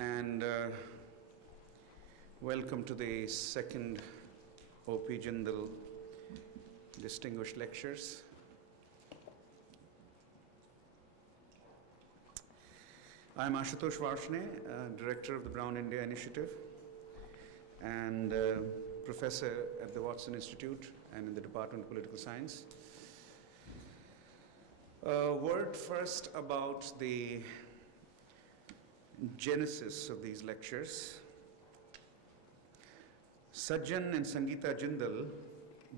and welcome to the second O.P. Jindal Distinguished Lectures. I'm Ashutosh Varshney, Director of the Brown India Initiative and Professor at the Watson Institute and in the Department of Political Science. A word first about the genesis of these lectures. Sajjan and Sangeeta Jindal,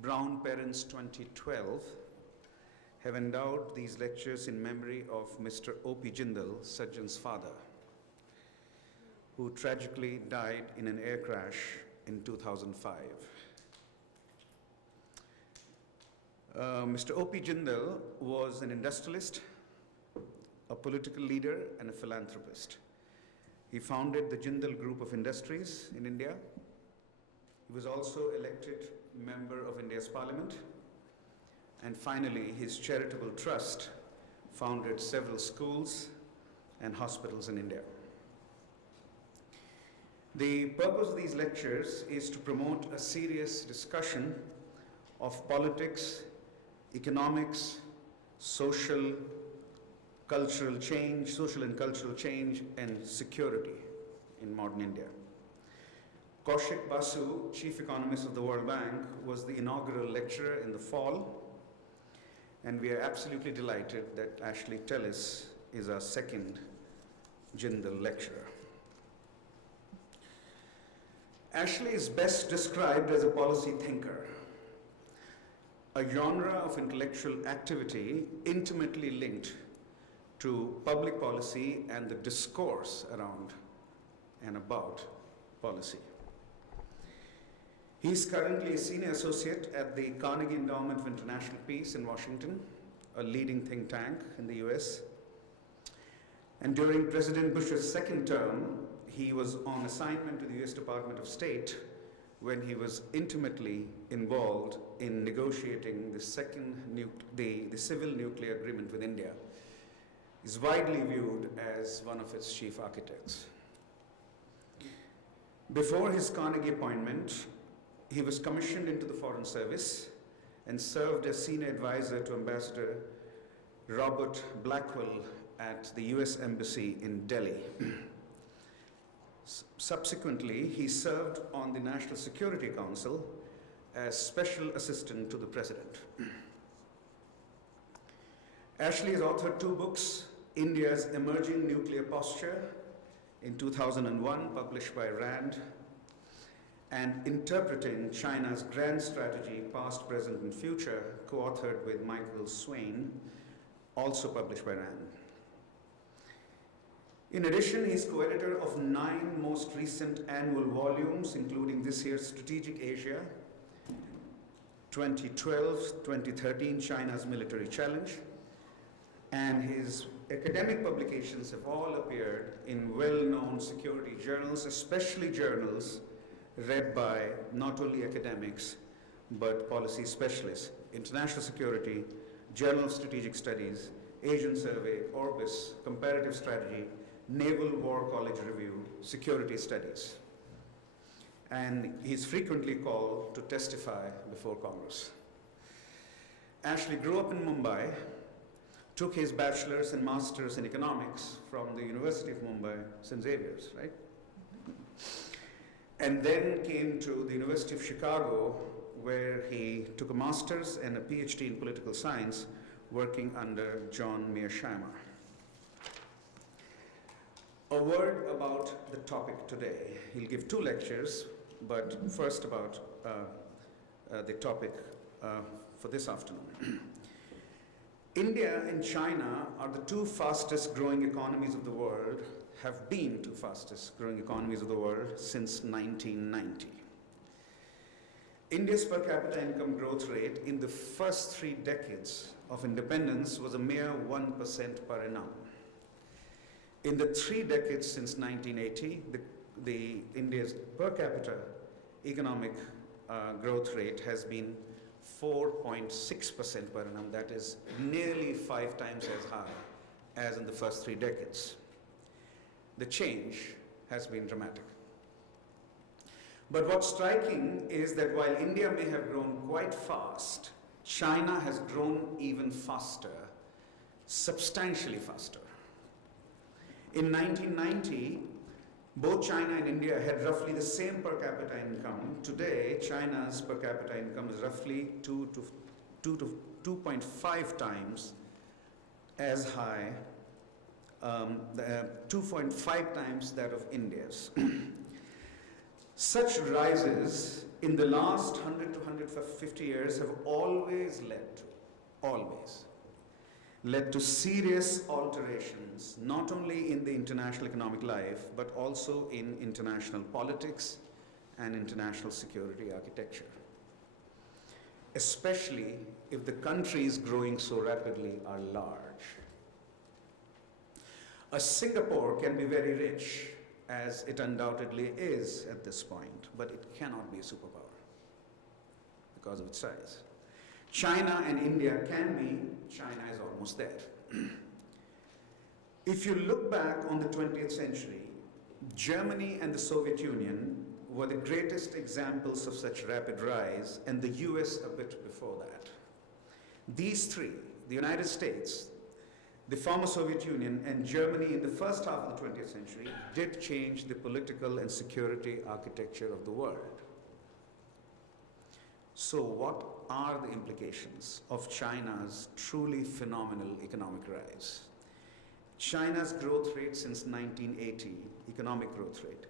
Brown Parents 2012, have endowed these lectures in memory of Mr. O.P. Jindal, Sajjan's father, who tragically died in an air crash in 2005. Mr. O.P. Jindal was an industrialist, a political leader, and a philanthropist. He founded the Jindal Group of Industries in India. He was also elected member of India's parliament. And finally, his charitable trust founded several schools and hospitals in India. The purpose of these lectures is to promote a serious discussion of politics, economics, social and cultural change, and security in modern India. Kaushik Basu, Chief Economist of the World Bank, was the inaugural lecturer in the fall, and we are absolutely delighted that Ashley Tellis is our second Jindal lecturer. Ashley is best described as a policy thinker, a genre of intellectual activity intimately linked to public policy and the discourse around and about policy. He is currently a senior associate at the Carnegie Endowment for International Peace in Washington, a leading think tank in the US. And during President Bush's second term, he was on assignment to the US Department of State when he was intimately involved in negotiating the civil nuclear agreement with India. Is widely viewed as one of its chief architects. Before his Carnegie appointment, he was commissioned into the Foreign Service and served as senior advisor to Ambassador Robert Blackwell at the US Embassy in Delhi. Subsequently, he served on the National Security Council as Special Assistant to the President. Ashley has authored 2 books, India's Emerging Nuclear Posture in 2001, published by RAND, and Interpreting China's Grand Strategy, Past, Present, and Future, co-authored with Michael Swain, also published by RAND. In addition, he is co-editor of 9 most recent annual volumes, including this year's Strategic Asia, 2012-2013 China's Military Challenge, and his academic publications have all appeared in well-known security journals, especially journals read by not only academics, but policy specialists. International Security, Journal of Strategic Studies, Asian Survey, Orbis, Comparative Strategy, Naval War College Review, Security Studies. And he's frequently called to testify before Congress. Ashley grew up in Mumbai, took his bachelor's and master's in economics from the University of Mumbai, St. Xavier's, right? And then came to the University of Chicago, where he took a master's and a PhD in political science, working under John Mearsheimer. A word about the topic today. He'll give 2 lectures, but first about the topic for this afternoon. India and China are the 2 fastest growing economies of the world, have been 2 fastest growing economies of the world since 1990. India's per capita income growth rate in the first 3 decades of independence was a mere 1% per annum. In the 3 decades since 1980, the India's per capita economic growth rate has been 4.6% per annum. That is nearly 5 times as high as in the first 3 decades. The change has been dramatic. But what's striking is that while India may have grown quite fast, China has grown even faster, substantially faster. In 1990, both China and India had roughly the same per capita income. Today, China's per capita income is roughly 2.5 times as high, 2.5 times that of India's. Such rises in the last 100 to 150 years have always led to serious alterations, not only in the international economic life, but also in international politics and international security architecture. Especially if the countries growing so rapidly are large. A Singapore can be very rich, as it undoubtedly is at this point, but it cannot be a superpower because of its size. China and India can be, China is almost there. If you look back on the 20th century, Germany and the Soviet Union were the greatest examples of such rapid rise, and the US a bit before that. These three, the United States, the former Soviet Union, and Germany in the first half of the 20th century did change the political and security architecture of the world. So what are the implications of China's truly phenomenal economic rise? China's growth rate since 1980, economic growth rate,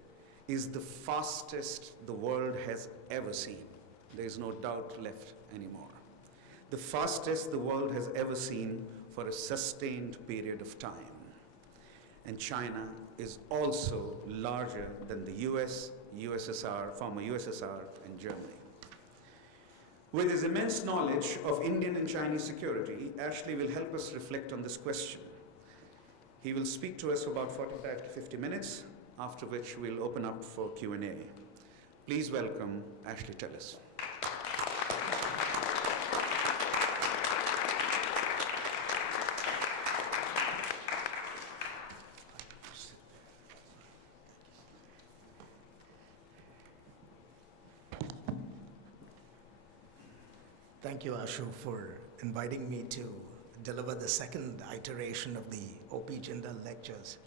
is the fastest the world has ever seen. There is no doubt left anymore. The fastest the world has ever seen for a sustained period of time. And China is also larger than the US, USSR, former USSR, and Germany. With his immense knowledge of Indian and Chinese security, Ashley will help us reflect on this question. He will speak to us for about 45 to 50 minutes, after which we'll open up for Q&A. Please welcome Ashley Tellis. Thank you, Ashu, for inviting me to deliver the second iteration of the O.P. Jindal lectures.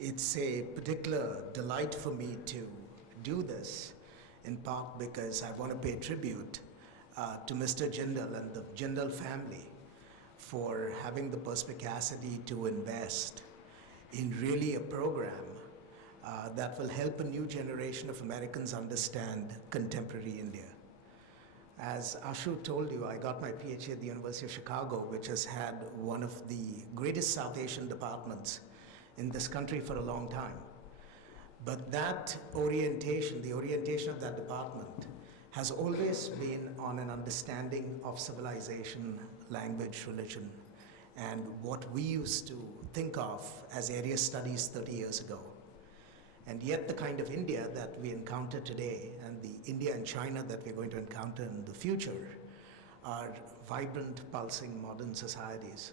It's a particular delight for me to do this, in part because I want to pay tribute to Mr. Jindal and the Jindal family for having the perspicacity to invest in really a program that will help a new generation of Americans understand contemporary India. As Ashu told you, I got my PhD at the University of Chicago, which has had one of the greatest South Asian departments in this country for a long time. But that orientation, the orientation of that department, has always been on an understanding of civilization, language, religion, and what we used to think of as area studies 30 years ago. And yet the kind of India that we encounter today and the India and China that we're going to encounter in the future are vibrant, pulsing modern societies.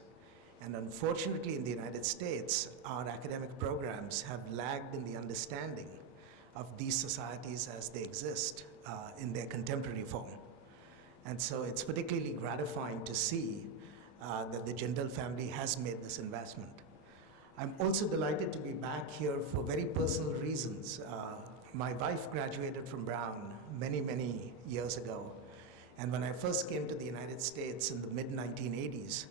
And unfortunately in the United States, our academic programs have lagged in the understanding of these societies as they exist in their contemporary form. And so it's particularly gratifying to see that the Jindal family has made this investment. I'm also delighted to be back here for very personal reasons. My wife graduated from Brown many, many years ago. And when I first came to the United States in the mid-1980s,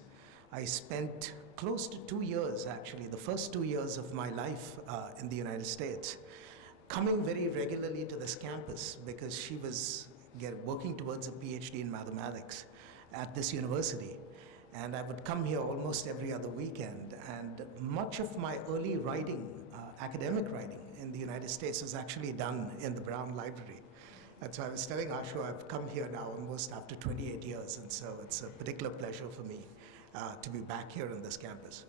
I spent close to 2 years, actually, the first 2 years of my life in the United States, coming very regularly to this campus because she was working towards a PhD in mathematics at this university. And I would come here almost every other weekend. And much of my early writing, academic writing in the United States was actually done in the Brown Library. And so I was telling Ashu, I've come here now almost after 28 years. And so it's a particular pleasure for me to be back here on this campus.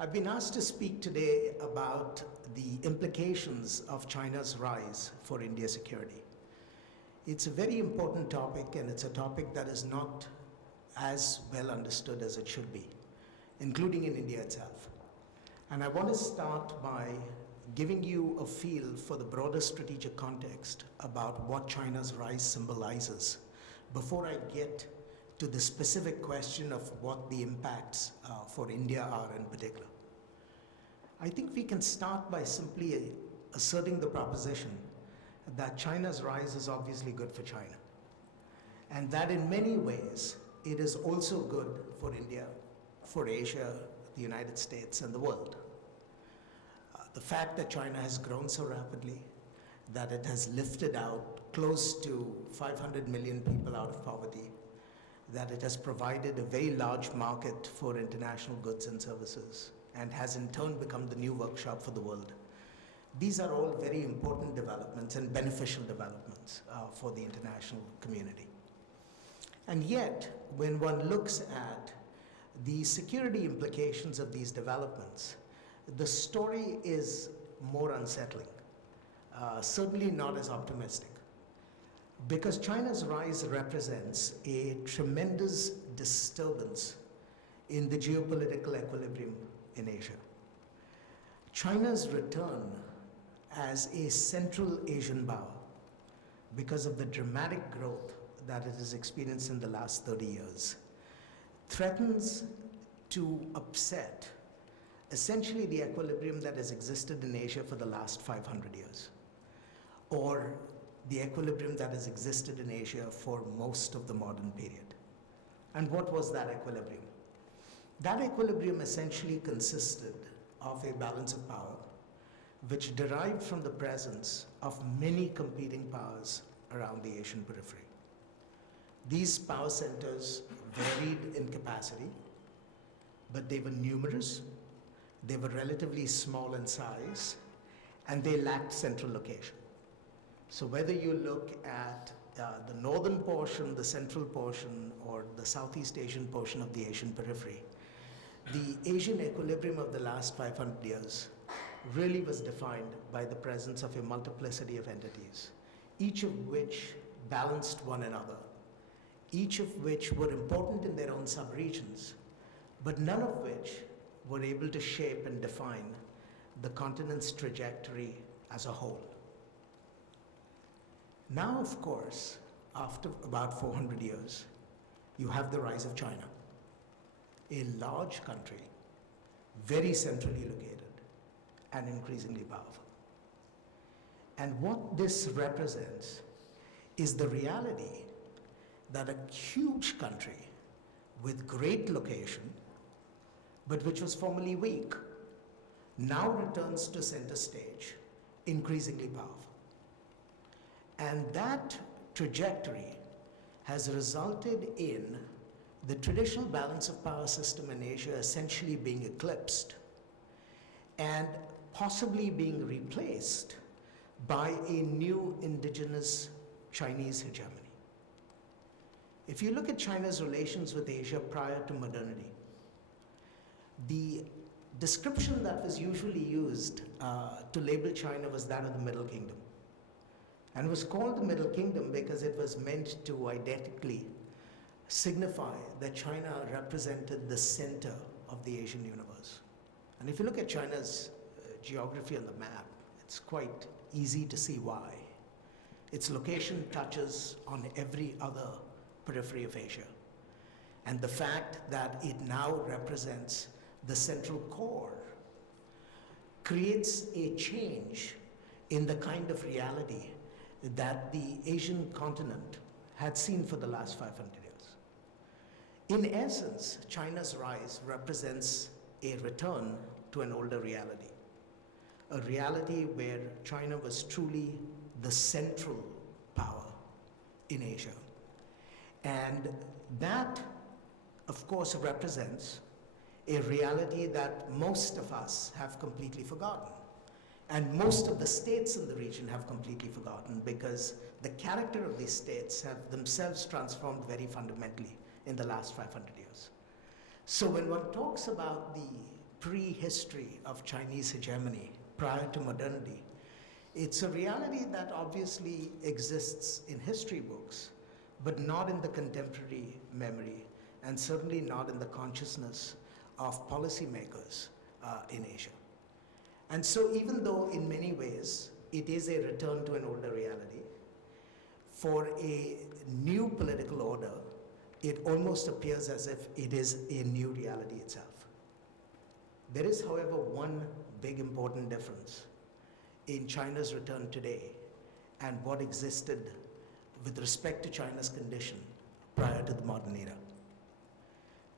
I've been asked to speak today about the implications of China's rise for India's security. It's a very important topic, and it's a topic that is not as well understood as it should be, including in India itself. And I want to start by giving you a feel for the broader strategic context about what China's rise symbolizes before I get to the specific question of what the impacts for India are in particular. I think we can start by simply asserting the proposition that China's rise is obviously good for China, and that in many ways it is also good for India, for Asia, the United States, and the world. The fact that China has grown so rapidly, that it has lifted out close to 500 million people out of poverty, that it has provided a very large market for international goods and services, and has in turn become the new workshop for the world. These are all very important developments and beneficial developments for the international community. And yet, when one looks at the security implications of these developments, the story is more unsettling, certainly not as optimistic, because China's rise represents a tremendous disturbance in the geopolitical equilibrium in Asia. China's return as a Central Asian power, because of the dramatic growth that it has experienced in the last 30 years, threatens to upset essentially the equilibrium that has existed in Asia for the last 500 years, or the equilibrium that has existed in Asia for most of the modern period. And what was that equilibrium? That equilibrium essentially consisted of a balance of power which derived from the presence of many competing powers around the Asian periphery. These power centers varied in capacity, but they were numerous, they were relatively small in size, and they lacked central location. So whether you look at the northern portion, the central portion, or the Southeast Asian portion of the Asian periphery, the Asian equilibrium of the last 500 years really was defined by the presence of a multiplicity of entities, each of which balanced one another, each of which were important in their own subregions, but none of which were able to shape and define the continent's trajectory as a whole. Now, of course, after about 400 years, you have the rise of China, a large country, very centrally located, and increasingly powerful. And what this represents is the reality that a huge country with great location, but which was formerly weak, now returns to center stage, increasingly powerful. And that trajectory has resulted in the traditional balance of power system in Asia essentially being eclipsed and possibly being replaced by a new indigenous Chinese hegemony. If you look at China's relations with Asia prior to modernity, the description that was usually used to label China was that of the Middle Kingdom. And was called the Middle Kingdom because it was meant to identically signify that China represented the center of the Asian universe. And if you look at China's geography on the map, it's quite easy to see why. Its location touches on every other periphery of Asia. And the fact that it now represents the central core creates a change in the kind of reality that the Asian continent had seen for the last 500 years. In essence, China's rise represents a return to an older reality, a reality where China was truly the central power in Asia. And that, of course, represents a reality that most of us have completely forgotten. And most of the states in the region have completely forgotten because the character of these states have themselves transformed very fundamentally in the last 500 years. So when one talks about the prehistory of Chinese hegemony prior to modernity, it's a reality that obviously exists in history books, but not in the contemporary memory, and certainly not in the consciousness of policymakers in Asia. And so even though in many ways it is a return to an older reality, for a new political order, it almost appears as if it is a new reality itself. There is, however, one big important difference in China's return today and what existed with respect to China's condition prior to the modern era.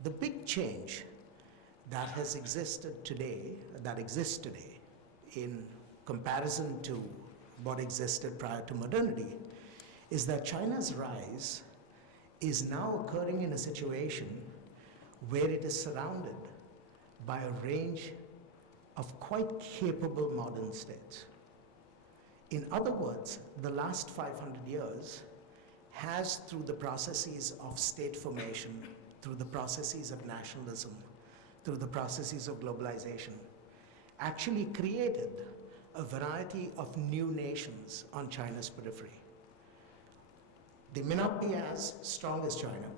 The big change that has existed today, that exists today, in comparison to what existed prior to modernity, is that China's rise is now occurring in a situation where it is surrounded by a range of quite capable modern states. In other words, the last 500 years has, through the processes of state formation, through the processes of nationalism, through the processes of globalization, actually created a variety of new nations on China's periphery. They may not be as strong as China.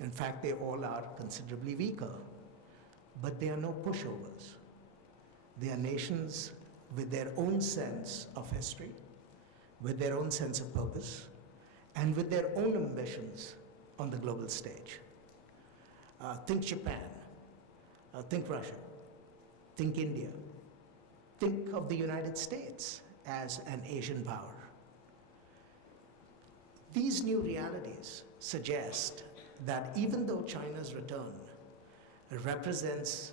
In fact, they all are considerably weaker, but they are no pushovers. They are nations with their own sense of history, with their own sense of purpose, and with their own ambitions on the global stage. Think Japan, think Russia, think India, think of the United States as an Asian power. These new realities suggest that even though China's return represents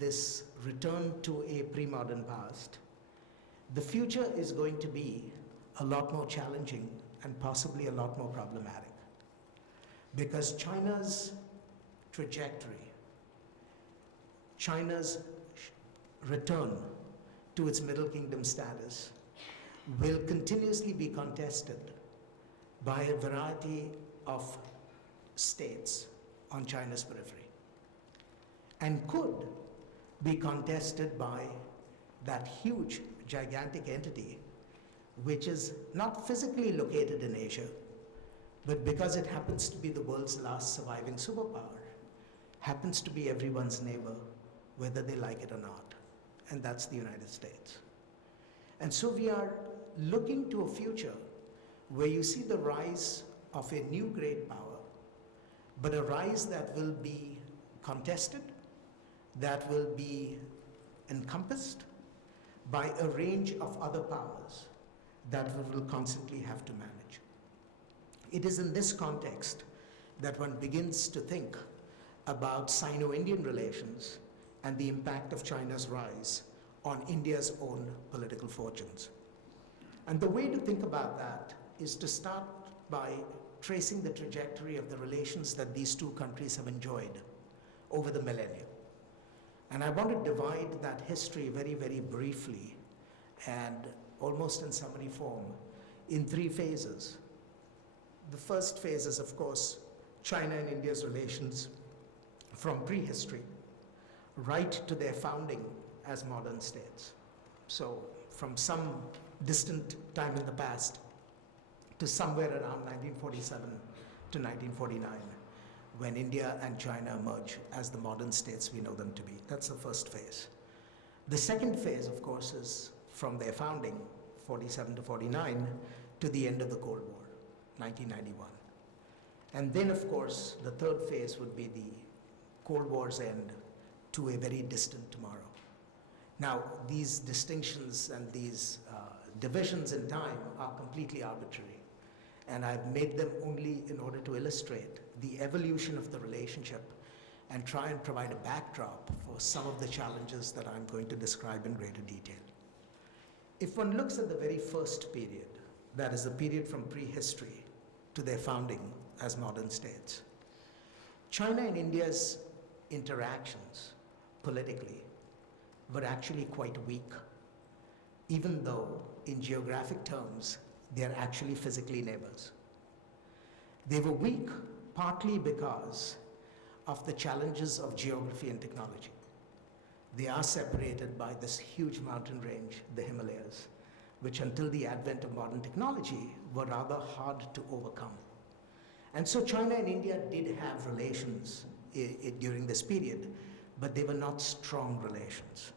this return to a pre-modern past, the future is going to be a lot more challenging and possibly a lot more problematic. Because China's trajectory, China's return to its Middle Kingdom status will continuously be contested by a variety of states on China's periphery, and could be contested by that huge, gigantic entity which is not physically located in Asia, but because it happens to be the world's last surviving superpower, happens to be everyone's neighbor, whether they like it or not, and that's the United States. And so we are looking to a future where you see the rise of a new great power, but a rise that will be contested, that will be encompassed by a range of other powers that we will constantly have to manage. It is in this context that one begins to think about Sino-Indian relations and the impact of China's rise on India's own political fortunes. And the way to think about that is to start by tracing the trajectory of the relations that these two countries have enjoyed over the millennia. And I want to divide that history very, very briefly and almost in summary form in three phases. The first phase is, of course, China and India's relations from prehistory right to their founding as modern states. So from some distant time in the past to somewhere around 1947 to 1949, when India and China emerge as the modern states we know them to be. That's the first phase. The second phase, of course, is from their founding, 47 to 49, to the end of the Cold War, 1991. And then, of course, the third phase would be the Cold War's end to a very distant tomorrow. Now, these distinctions and these divisions in time are completely arbitrary. And I've made them only in order to illustrate the evolution of the relationship and try and provide a backdrop for some of the challenges that I'm going to describe in greater detail. If one looks at the very first period, that is the period from prehistory to their founding as modern states, China and India's interactions politically were actually quite weak, even though in geographic terms, they are actually physically neighbors. They were weak partly because of the challenges of geography and technology. They are separated by this huge mountain range, the Himalayas, which until the advent of modern technology were rather hard to overcome. And so China and India did have relations during this period, but they were not strong relations.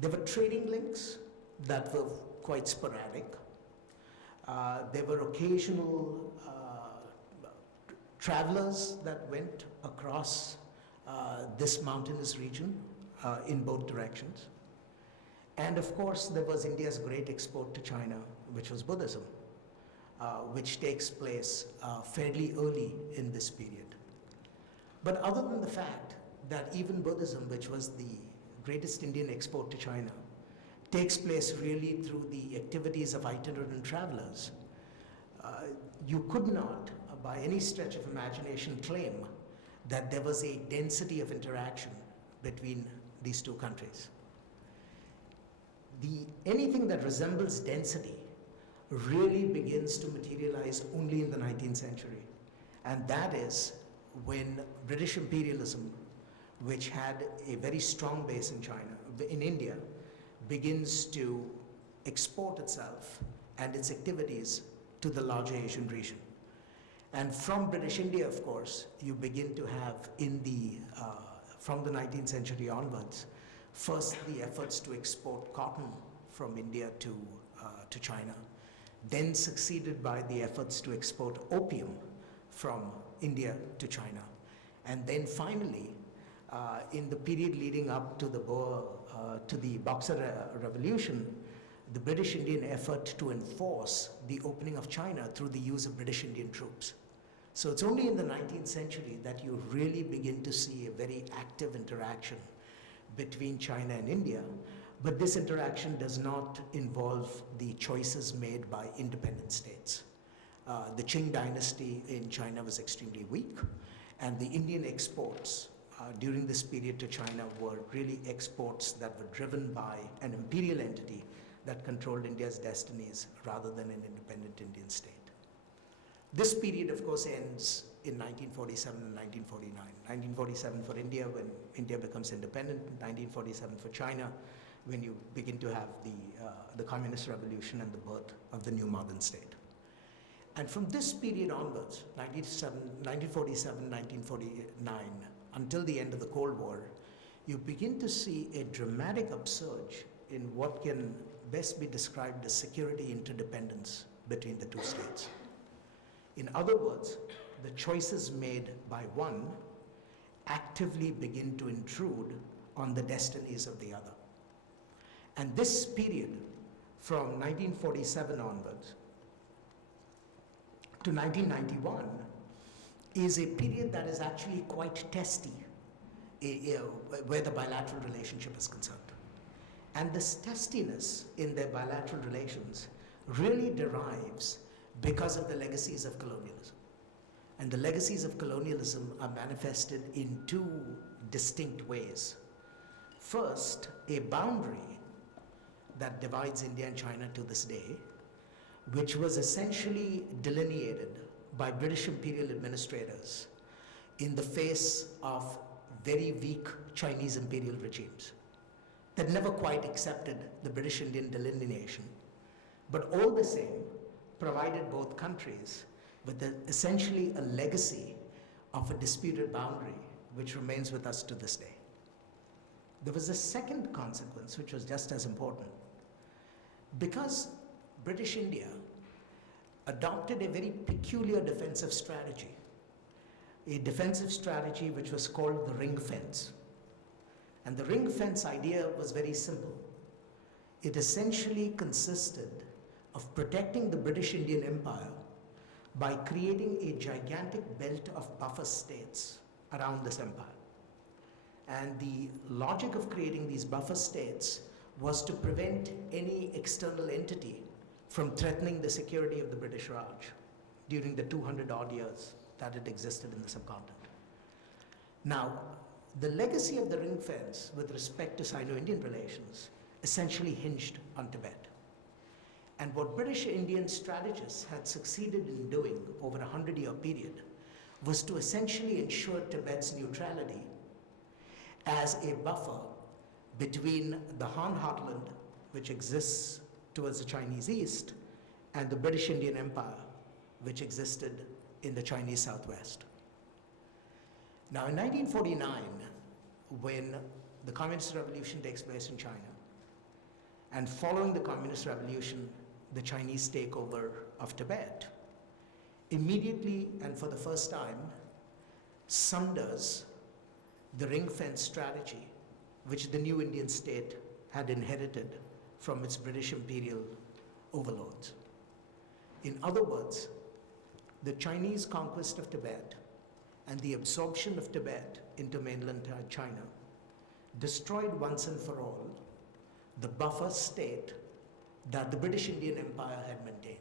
There were trading links that were quite sporadic. There were occasional travelers that went across this mountainous region in both directions. And of course, there was India's great export to China, which was Buddhism, which takes place fairly early in this period. But other than the fact that even Buddhism, which was the greatest Indian export to China, takes place really through the activities of itinerant travelers, you could not, by any stretch of imagination, claim that there was a density of interaction between these two countries. Anything that resembles density really begins to materialize only in the 19th century. And that is when British imperialism, which had a very strong base in China, in India, begins to export itself and its activities to the larger Asian region. And from British India, of course, you begin to have from the 19th century onwards, first the efforts to export cotton from India to China, then succeeded by the efforts to export opium from India to China. And then finally, in the period leading up to the Boxer Revolution, the British Indian effort to enforce the opening of China through the use of British Indian troops. So it's only in the 19th century that you really begin to see a very active interaction between China and India, but this interaction does not involve the choices made by independent states. The Qing dynasty in China was extremely weak, and the Indian exports during this period to China were really exports that were driven by an imperial entity that controlled India's destinies rather than an independent Indian state. This period, of course, ends in 1947 and 1949. 1947 for India, when India becomes independent, 1947 for China, when you begin to have the Communist Revolution and the birth of the new modern state. And from this period onwards, 1947, 1949, until the end of the Cold War, you begin to see a dramatic upsurge in what can best be described as security interdependence between the two states. In other words, the choices made by one actively begin to intrude on the destinies of the other. And this period, from 1947 onwards to 1991, is a period that is actually quite testy where the bilateral relationship is concerned. And this testiness in their bilateral relations really derives because of the legacies of colonialism. And the legacies of colonialism are manifested in two distinct ways. First, a boundary that divides India and China to this day, which was essentially delineated by British imperial administrators in the face of very weak Chinese imperial regimes that never quite accepted the British Indian delineation, but all the same provided both countries with essentially a legacy of a disputed boundary which remains with us to this day. There was a second consequence which was just as important. Because British India adopted a very peculiar defensive strategy, a defensive strategy which was called the ring fence. And the ring fence idea was very simple. It essentially consisted of protecting the British Indian Empire by creating a gigantic belt of buffer states around this empire. And the logic of creating these buffer states was to prevent any external entity from threatening the security of the British Raj during the 200-odd years that it existed in the subcontinent. Now, the legacy of the ring fence with respect to Sino-Indian relations essentially hinged on Tibet. And what British Indian strategists had succeeded in doing over a 100-year period was to essentially ensure Tibet's neutrality as a buffer between the Han heartland, which exists towards the Chinese east, and the British Indian Empire, which existed in the Chinese southwest. Now, in 1949, when the Communist Revolution takes place in China, and following the Communist Revolution, the Chinese takeover of Tibet, immediately and for the first time sunders the ring-fence strategy which the new Indian state had inherited from its British imperial overlords. In other words, the Chinese conquest of Tibet and the absorption of Tibet into mainland China destroyed once and for all the buffer state that the British Indian Empire had maintained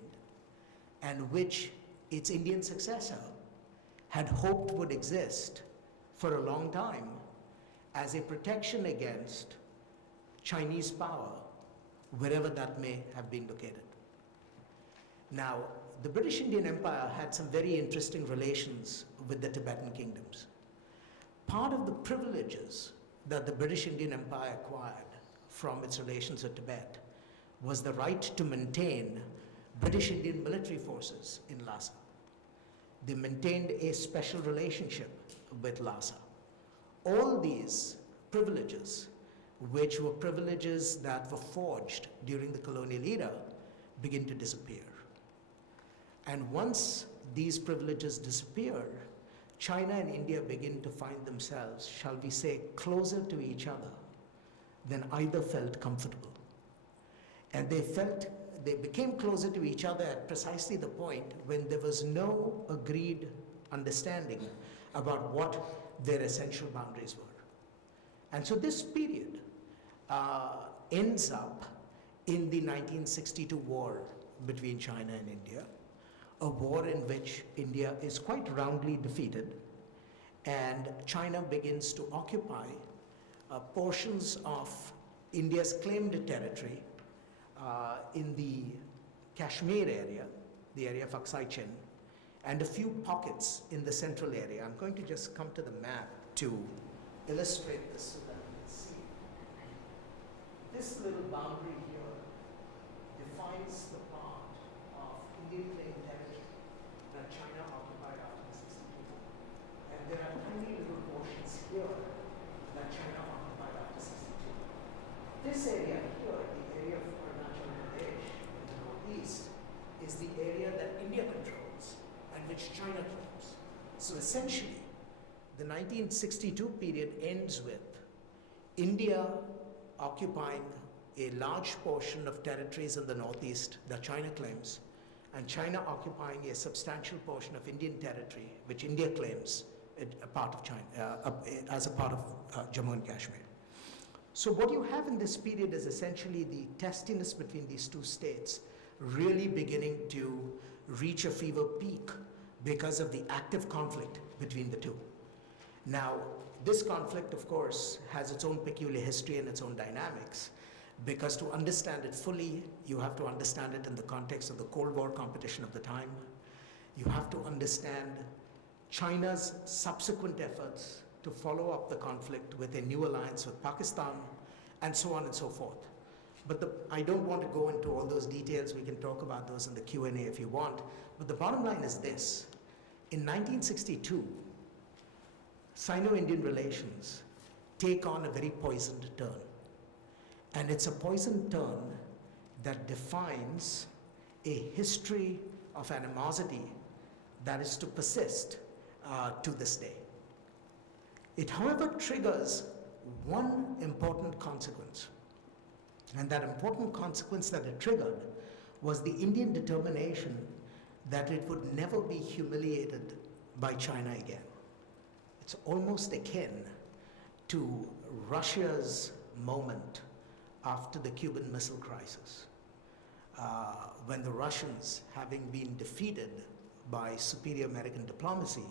and which its Indian successor had hoped would exist for a long time as a protection against Chinese power wherever that may have been located. Now, the British Indian Empire had some very interesting relations with the Tibetan kingdoms. Part of the privileges that the British Indian Empire acquired from its relations with Tibet was the right to maintain British Indian military forces in Lhasa. They maintained a special relationship with Lhasa. All these privileges, which were privileges that were forged during the colonial era, begin to disappear. And once these privileges disappear, China and India begin to find themselves, shall we say, closer to each other than either felt comfortable. And they became closer to each other at precisely the point when there was no agreed understanding about what their essential boundaries were. And so this period ends up in the 1962 war between China and India, a war in which India is quite roundly defeated, and China begins to occupy portions of India's claimed territory in the Kashmir area, the area of Aksai Chin, and a few pockets in the central area. I'm going to just come to the map to illustrate this so that you can see. This little boundary here defines the part of Indian claimed territory that China occupied after the 62 war. And there are tiny little portions here that China occupied after 62. This area here, the area of Arunachal Pradesh in the northeast, is the area that India controls and which China claims. So essentially, the 1962 period ends with India occupying a large portion of territories in the northeast that China claims, and China occupying a substantial portion of Indian territory which India claims a part of China, as a part of Jammu and Kashmir. So what you have in this period is essentially the testiness between these two states really beginning to reach a fever peak because of the active conflict between the two. Now, this conflict, of course, has its own peculiar history and its own dynamics, because to understand it fully, you have to understand it in the context of the Cold War competition of the time. You have to understand China's subsequent efforts to follow up the conflict with a new alliance with Pakistan, and so on and so forth. But I don't want to go into all those details. We can talk about those in the Q&A if you want. But the bottom line is this. In 1962, Sino-Indian relations take on a very poisoned turn. And it's a poisoned turn that defines a history of animosity that is to persist to this day. It, however, triggers one important consequence. And that important consequence that it triggered was the Indian determination that it would never be humiliated by China again. It's almost akin to Russia's moment after the Cuban Missile Crisis, when the Russians, having been defeated by superior American diplomacy,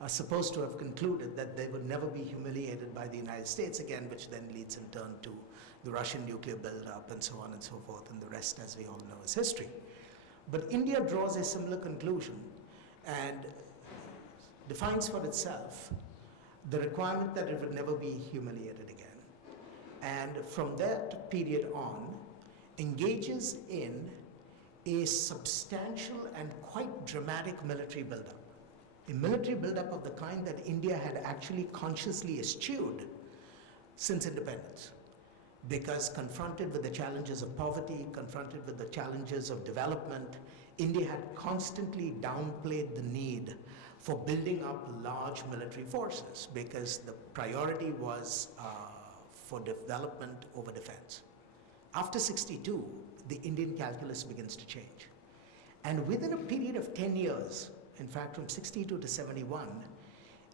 are supposed to have concluded that they would never be humiliated by the United States again, which then leads in turn to the Russian nuclear buildup and so on and so forth, and the rest, as we all know, is history. But India draws a similar conclusion and defines for itself the requirement that it would never be humiliated again. And from that period on, engages in a substantial and quite dramatic military buildup. A military buildup of the kind that India had actually consciously eschewed since independence. because confronted with the challenges of poverty, confronted with the challenges of development, India had constantly downplayed the need for building up large military forces because the priority was for development over defense. After 62, the Indian calculus begins to change. And within a period of 10 years, in fact from 62 to 71,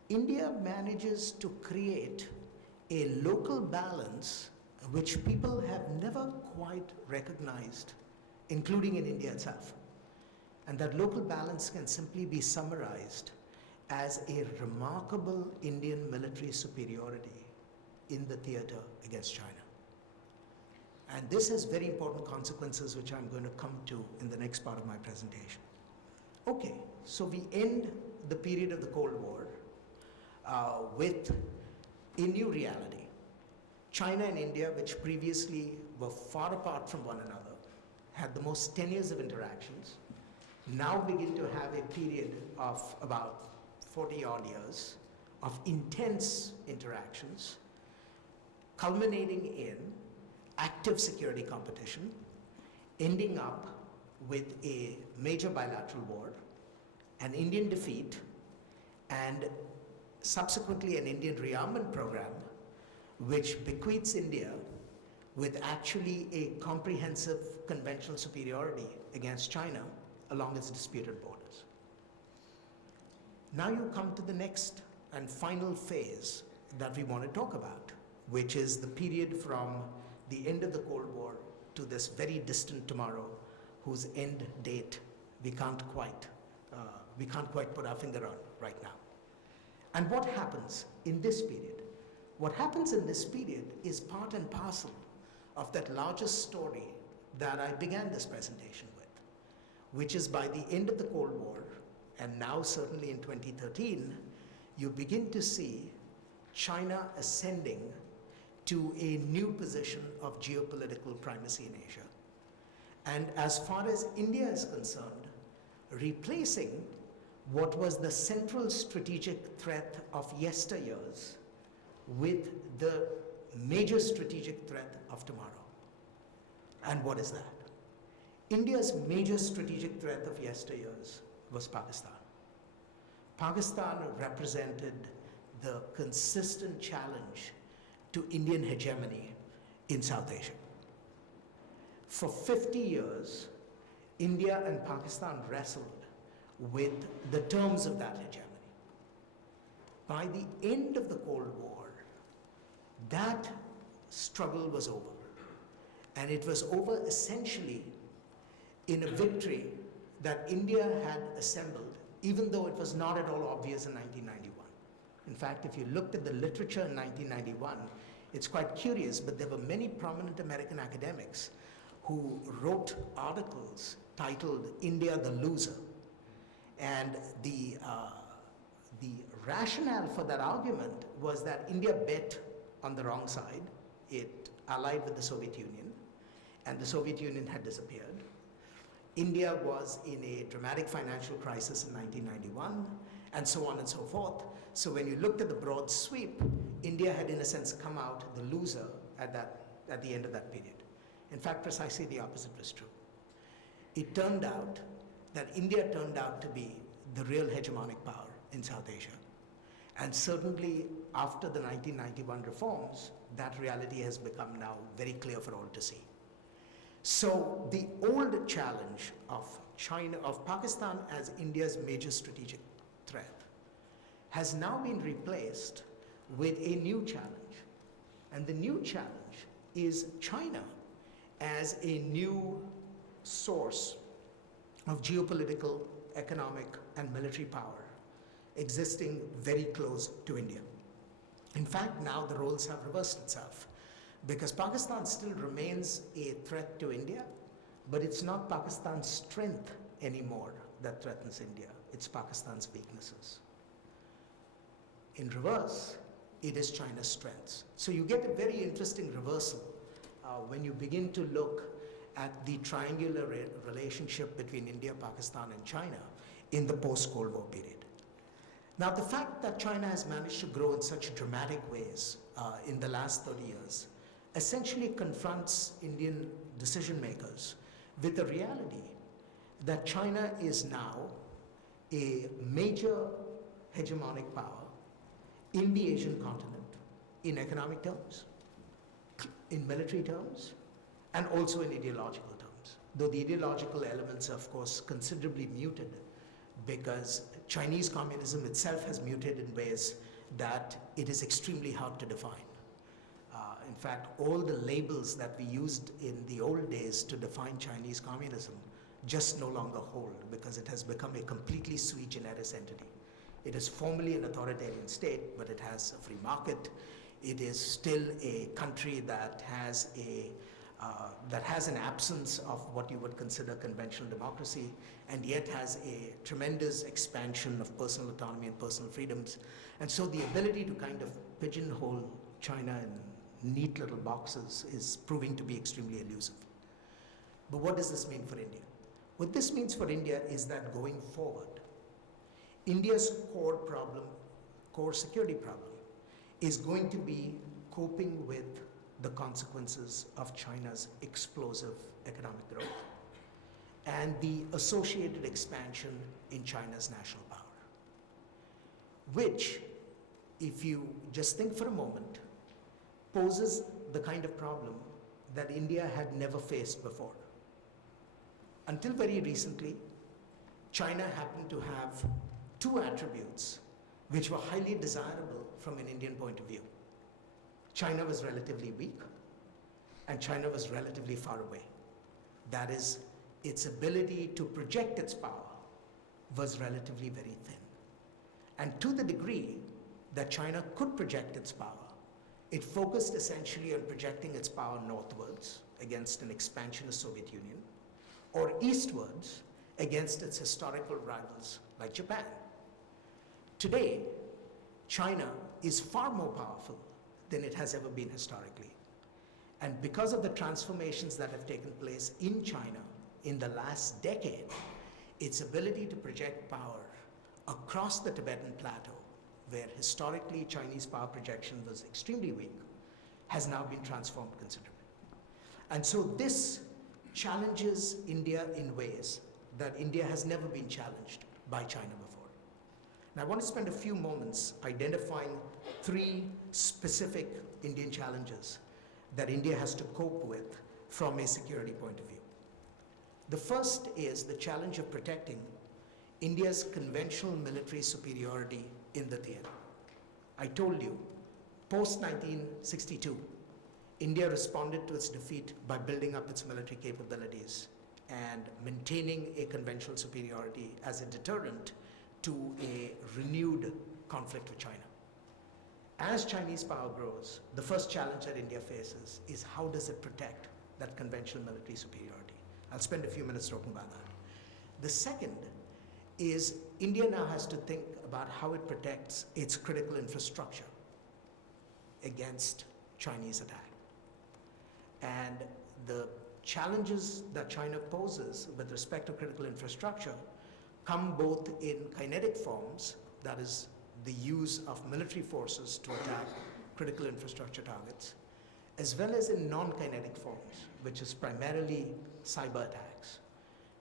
India manages to create a local balance which people have never quite recognized, including in India itself. And that local balance can simply be summarized as a remarkable Indian military superiority in the theater against China. And this has very important consequences which I'm going to come to in the next part of my presentation. Okay, so we end the period of the Cold War with a new reality. China and India, which previously were far apart from one another, had the most tenuous of interactions, now begin to have a period of about 40 odd years of intense interactions, culminating in active security competition, ending up with a major bilateral war, an Indian defeat, and subsequently an Indian rearmament program, which bequeaths India with actually a comprehensive conventional superiority against China along its disputed borders. Now you come to the next and final phase that we want to talk about, which is the period from the end of the Cold War to this very distant tomorrow, whose end date we can't quite put our finger on right now. And what happens in this period? What happens in this period is part and parcel of that largest story that I began this presentation with, which is by the end of the Cold War, and now certainly in 2013, you begin to see China ascending to a new position of geopolitical primacy in Asia. And as far as India is concerned, replacing what was the central strategic threat of yesteryears with the major strategic threat of tomorrow. And what is that? India's major strategic threat of yesteryears was Pakistan. Pakistan represented the consistent challenge to Indian hegemony in South Asia. For 50 years, India and Pakistan wrestled with the terms of that hegemony. By the end of the Cold War, that struggle was over. And it was over essentially in a victory that India had assembled, even though it was not at all obvious in 1991. In fact, if you looked at the literature in 1991, it's quite curious, but there were many prominent American academics who wrote articles titled India the Loser. And the rationale for that argument was that India bet on the wrong side. It allied with the Soviet Union, and the Soviet Union had disappeared. India was in a dramatic financial crisis in 1991, and so on and so forth. So when you looked at the broad sweep, India had in a sense come out the loser at the end of that period. In fact, precisely the opposite was true. It turned out that India turned out to be the real hegemonic power in South Asia. And certainly after the 1991 reforms, that reality has become now very clear for all to see. So the old challenge of China, of Pakistan as India's major strategic threat, has now been replaced with a new challenge. And the new challenge is China as a new source of geopolitical, economic, and military power existing very close to India. In fact, now the roles have reversed itself, because Pakistan still remains a threat to India, but it's not Pakistan's strength anymore that threatens India, it's Pakistan's weaknesses. In reverse, it is China's strengths. So you get a very interesting reversal when you begin to look at the triangular relationship between India, Pakistan, and China in the post-Cold War period. Now, the fact that China has managed to grow in such dramatic ways in the last 30 years essentially confronts Indian decision makers with the reality that China is now a major hegemonic power in the Asian continent in economic terms, in military terms, and also in ideological terms. Though the ideological elements are, of course, considerably muted because Chinese communism itself has muted in ways that it is extremely hard to define. In fact, all the labels that we used in the old days to define Chinese communism just no longer hold because it has become a completely sui generis entity. It is formally an authoritarian state, but it has a free market. It is still a country that has an absence of what you would consider conventional democracy, and yet has a tremendous expansion of personal autonomy and personal freedoms. And so the ability to kind of pigeonhole China in neat little boxes is proving to be extremely elusive. But what does this mean for India? What this means for India is that going forward, India's core security problem, is going to be coping with the consequences of China's explosive economic growth and the associated expansion in China's national power, which, if you just think for a moment, poses the kind of problem that India had never faced before. Until very recently, China happened to have two attributes which were highly desirable from an Indian point of view. China was relatively weak, and China was relatively far away. That is, its ability to project its power was relatively very thin. And to the degree that China could project its power, it focused essentially on projecting its power northwards against an expansionist Soviet Union, or eastwards against its historical rivals like Japan. Today, China is far more powerful than it has ever been historically. And because of the transformations that have taken place in China in the last decade, its ability to project power across the Tibetan plateau, where historically Chinese power projection was extremely weak, has now been transformed considerably. And so this challenges India in ways that India has never been challenged by China before. Now I want to spend a few moments identifying three specific Indian challenges that India has to cope with from a security point of view. The first is the challenge of protecting India's conventional military superiority in the theater. I told you, post-1962, India responded to its defeat by building up its military capabilities and maintaining a conventional superiority as a deterrent to a renewed conflict with China. As Chinese power grows, the first challenge that India faces is how does it protect that conventional military superiority? I'll spend a few minutes talking about that. The second is India now has to think about how it protects its critical infrastructure against Chinese attack. And the challenges that China poses with respect to critical infrastructure come both in kinetic forms, that is the use of military forces to attack critical infrastructure targets, as well as in non-kinetic forms, which is primarily cyber attacks.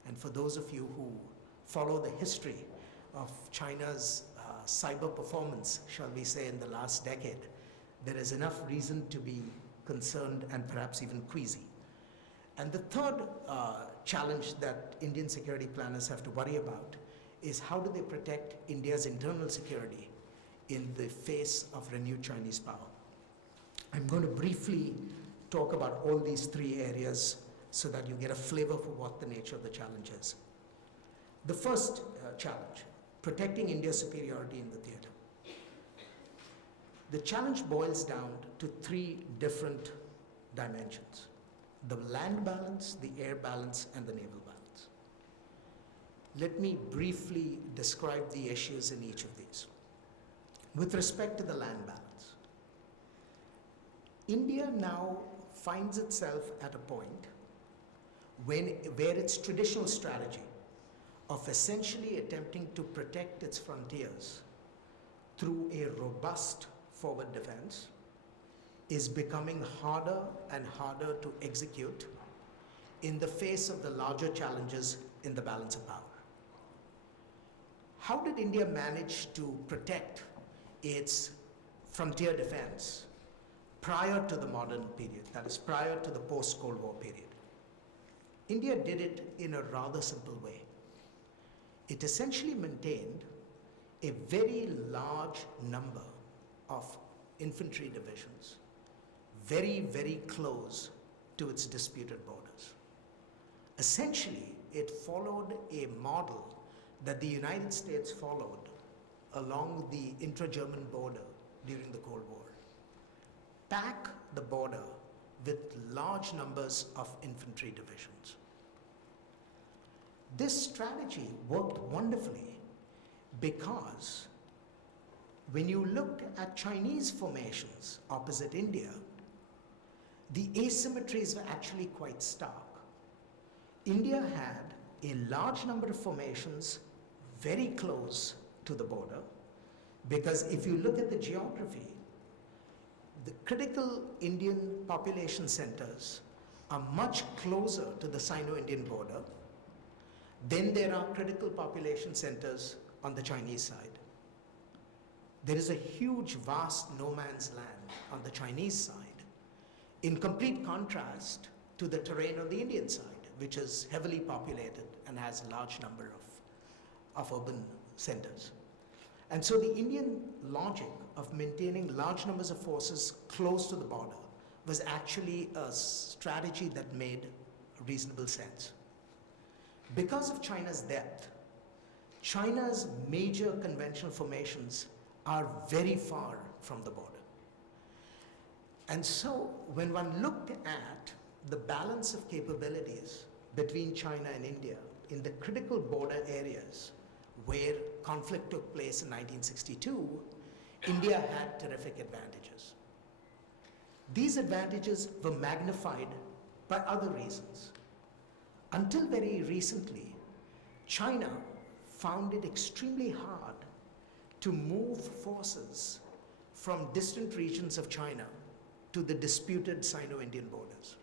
And for those of you who follow the history of China's cyber performance, shall we say, in the last decade, there is enough reason to be concerned and perhaps even queasy. And the third challenge that Indian security planners have to worry about is how do they protect India's internal security in the face of renewed Chinese power. I'm going to briefly talk about all these three areas so that you get a flavor for what the nature of the challenge is. The first challenge, protecting India's superiority in the theater. The challenge boils down to three different dimensions: the land balance, the air balance, and the naval balance. Let me briefly describe the issues in each of these. With respect to the land balance, India now finds itself at a point where its traditional strategy of essentially attempting to protect its frontiers through a robust forward defense is becoming harder and harder to execute in the face of the larger challenges in the balance of power. How did India manage to protect its frontier defense prior to the modern period, that is, prior to the post-Cold War period? India did it in a rather simple way. It essentially maintained a very large number of infantry divisions, very, very close to its disputed borders. Essentially, it followed a model that the United States followed along the intra-German border during the Cold War. Pack the border with large numbers of infantry divisions. This strategy worked wonderfully because when you looked at Chinese formations opposite India, the asymmetries were actually quite stark. India had a large number of formations very close to the border, because if you look at the geography, the critical Indian population centers are much closer to the Sino-Indian border. Then there are critical population centers on the Chinese side. There is a huge, vast no man's land on the Chinese side, in complete contrast to the terrain on the Indian side, which is heavily populated and has a large number of urban centers. And so the Indian logic of maintaining large numbers of forces close to the border was actually a strategy that made reasonable sense. Because of China's depth, China's major conventional formations are very far from the border. And so when one looked at the balance of capabilities between China and India in the critical border areas where conflict took place in 1962, India had terrific advantages. These advantages were magnified by other reasons. Until very recently, China found it extremely hard to move forces from distant regions of China to the disputed Sino-Indian borders.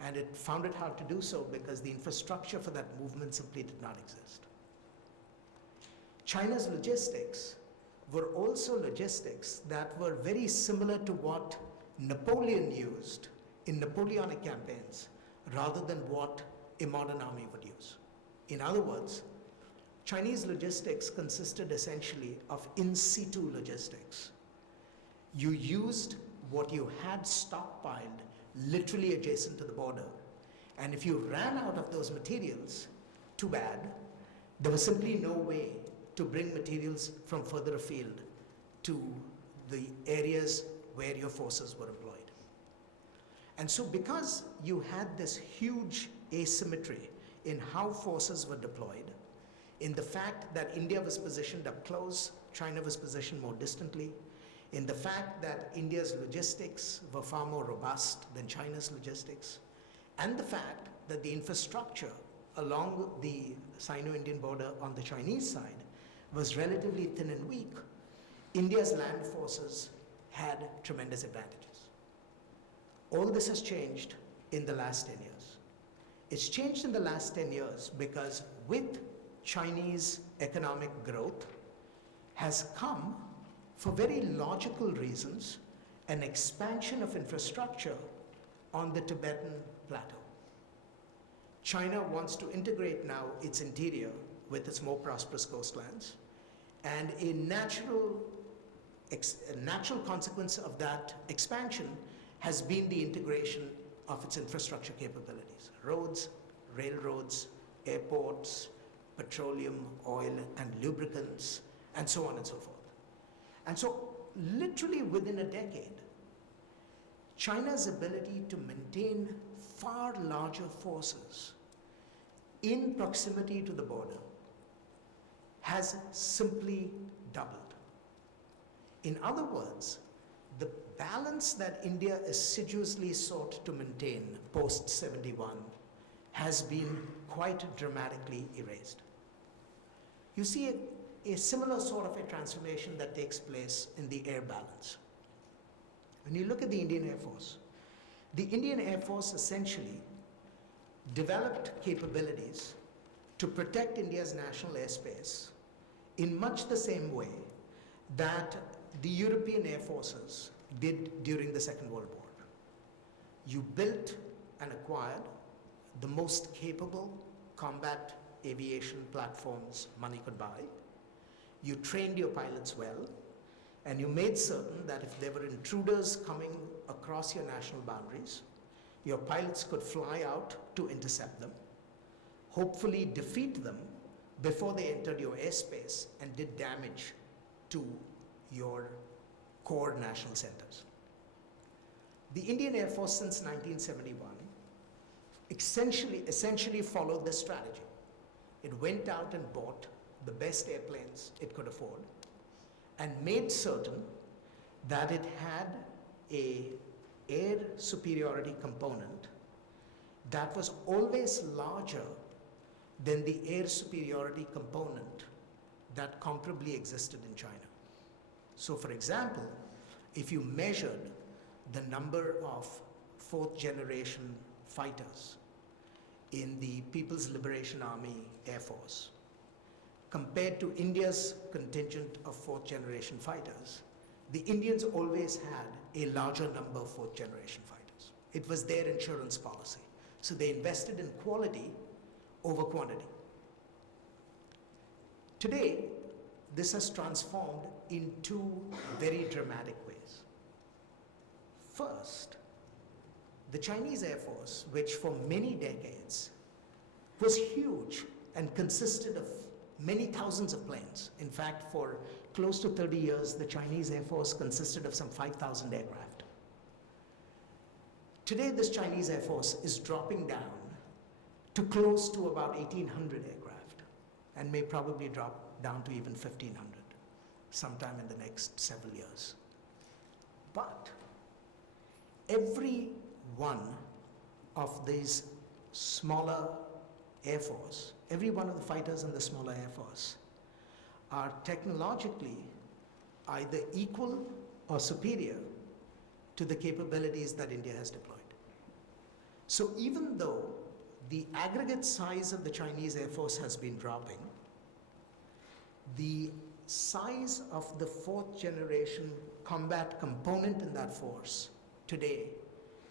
And it found it hard to do so because the infrastructure for that movement simply did not exist. China's logistics were also logistics that were very similar to what Napoleon used in Napoleonic campaigns rather than what a modern army would use. In other words, Chinese logistics consisted essentially of in situ logistics. You used what you had stockpiled literally adjacent to the border. And if you ran out of those materials, too bad, there was simply no way to bring materials from further afield to the areas where your forces were employed. And so because you had this huge asymmetry in how forces were deployed, in the fact that India was positioned up close, China was positioned more distantly, in the fact that India's logistics were far more robust than China's logistics, and the fact that the infrastructure along the Sino-Indian border on the Chinese side was relatively thin and weak, India's land forces had tremendous advantages. All this has changed in the last 10 years. It's changed in the last 10 years because with Chinese economic growth has come, for very logical reasons, an expansion of infrastructure on the Tibetan plateau. China wants to integrate now its interior with its more prosperous coastlands, and a natural consequence of that expansion has been the integration of its infrastructure capabilities: roads, railroads, airports, petroleum, oil, and lubricants, and so on and so forth. And so, literally within a decade, China's ability to maintain far larger forces in proximity to the border has simply doubled. In other words, the balance that India assiduously sought to maintain post-71 has been quite dramatically erased. You see a similar sort of a transformation that takes place in the air balance. When you look at the Indian Air Force essentially developed capabilities to protect India's national airspace in much the same way that the European air forces did during the Second World War. You built and acquired the most capable combat aviation platforms money could buy. You trained your pilots well, and you made certain that if there were intruders coming across your national boundaries, your pilots could fly out to intercept them, hopefully defeat them before they entered your airspace and did damage to your core national centers. The Indian Air Force since 1971 essentially followed this strategy. It went out and bought the best airplanes it could afford and made certain that it had an air superiority component that was always larger than the air superiority component that comparably existed in China. So for example, if you measured the number of fourth generation fighters in the People's Liberation Army Air Force compared to India's contingent of fourth generation fighters, the Indians always had a larger number of fourth generation fighters. It was their insurance policy. So they invested in quality over quantity. Today, this has transformed in two very dramatic ways. First, the Chinese Air Force, which for many decades was huge and consisted of many thousands of planes. In fact, for close to 30 years, the Chinese Air Force consisted of some 5,000 aircraft. Today, this Chinese Air Force is dropping down to close to about 1,800 aircraft and may probably drop down to even 1,500 sometime in the next several years. But every one of these smaller Air Force, every one of the fighters in the smaller Air Force are technologically either equal or superior to the capabilities that India has deployed. So even though the aggregate size of the Chinese Air Force has been dropping, the size of the fourth generation combat component in that force today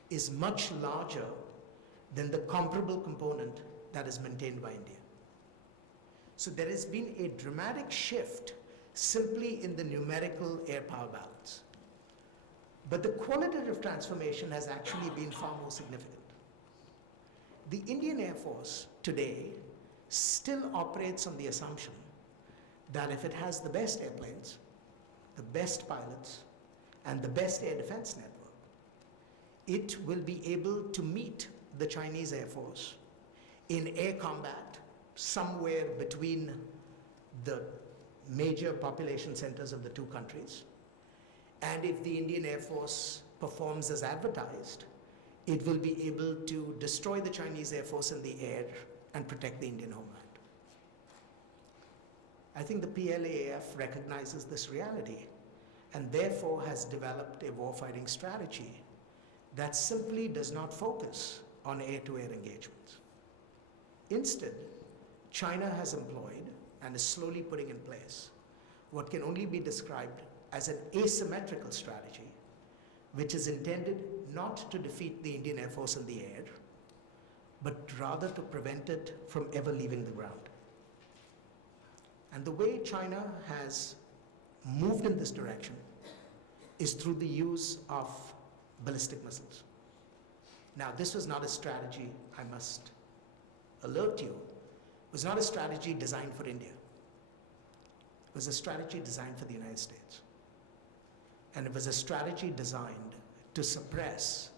is much larger than the comparable component that is maintained by India. So there has been a dramatic shift simply in the numerical air power balance. But the qualitative transformation has actually been far more significant. The Indian Air Force today still operates on the assumption that if it has the best airplanes, the best pilots, and the best air defense network, it will be able to meet the Chinese Air Force in air combat somewhere between the major population centers of the two countries. And if the Indian Air Force performs as advertised, it will be able to destroy the Chinese Air Force in the air and protect the Indian homeland. I think the PLAAF recognizes this reality and therefore has developed a warfighting strategy that simply does not focus on air-to-air engagements. Instead, China has employed and is slowly putting in place what can only be described as an asymmetrical strategy, which is intended not to defeat the Indian Air Force in the air, but rather to prevent it from ever leaving the ground. And the way China has moved in this direction is through the use of ballistic missiles. Now, this was not a strategy, I must alert you, was not a strategy designed for India. It was a strategy designed for the United States. And it was a strategy designed to suppress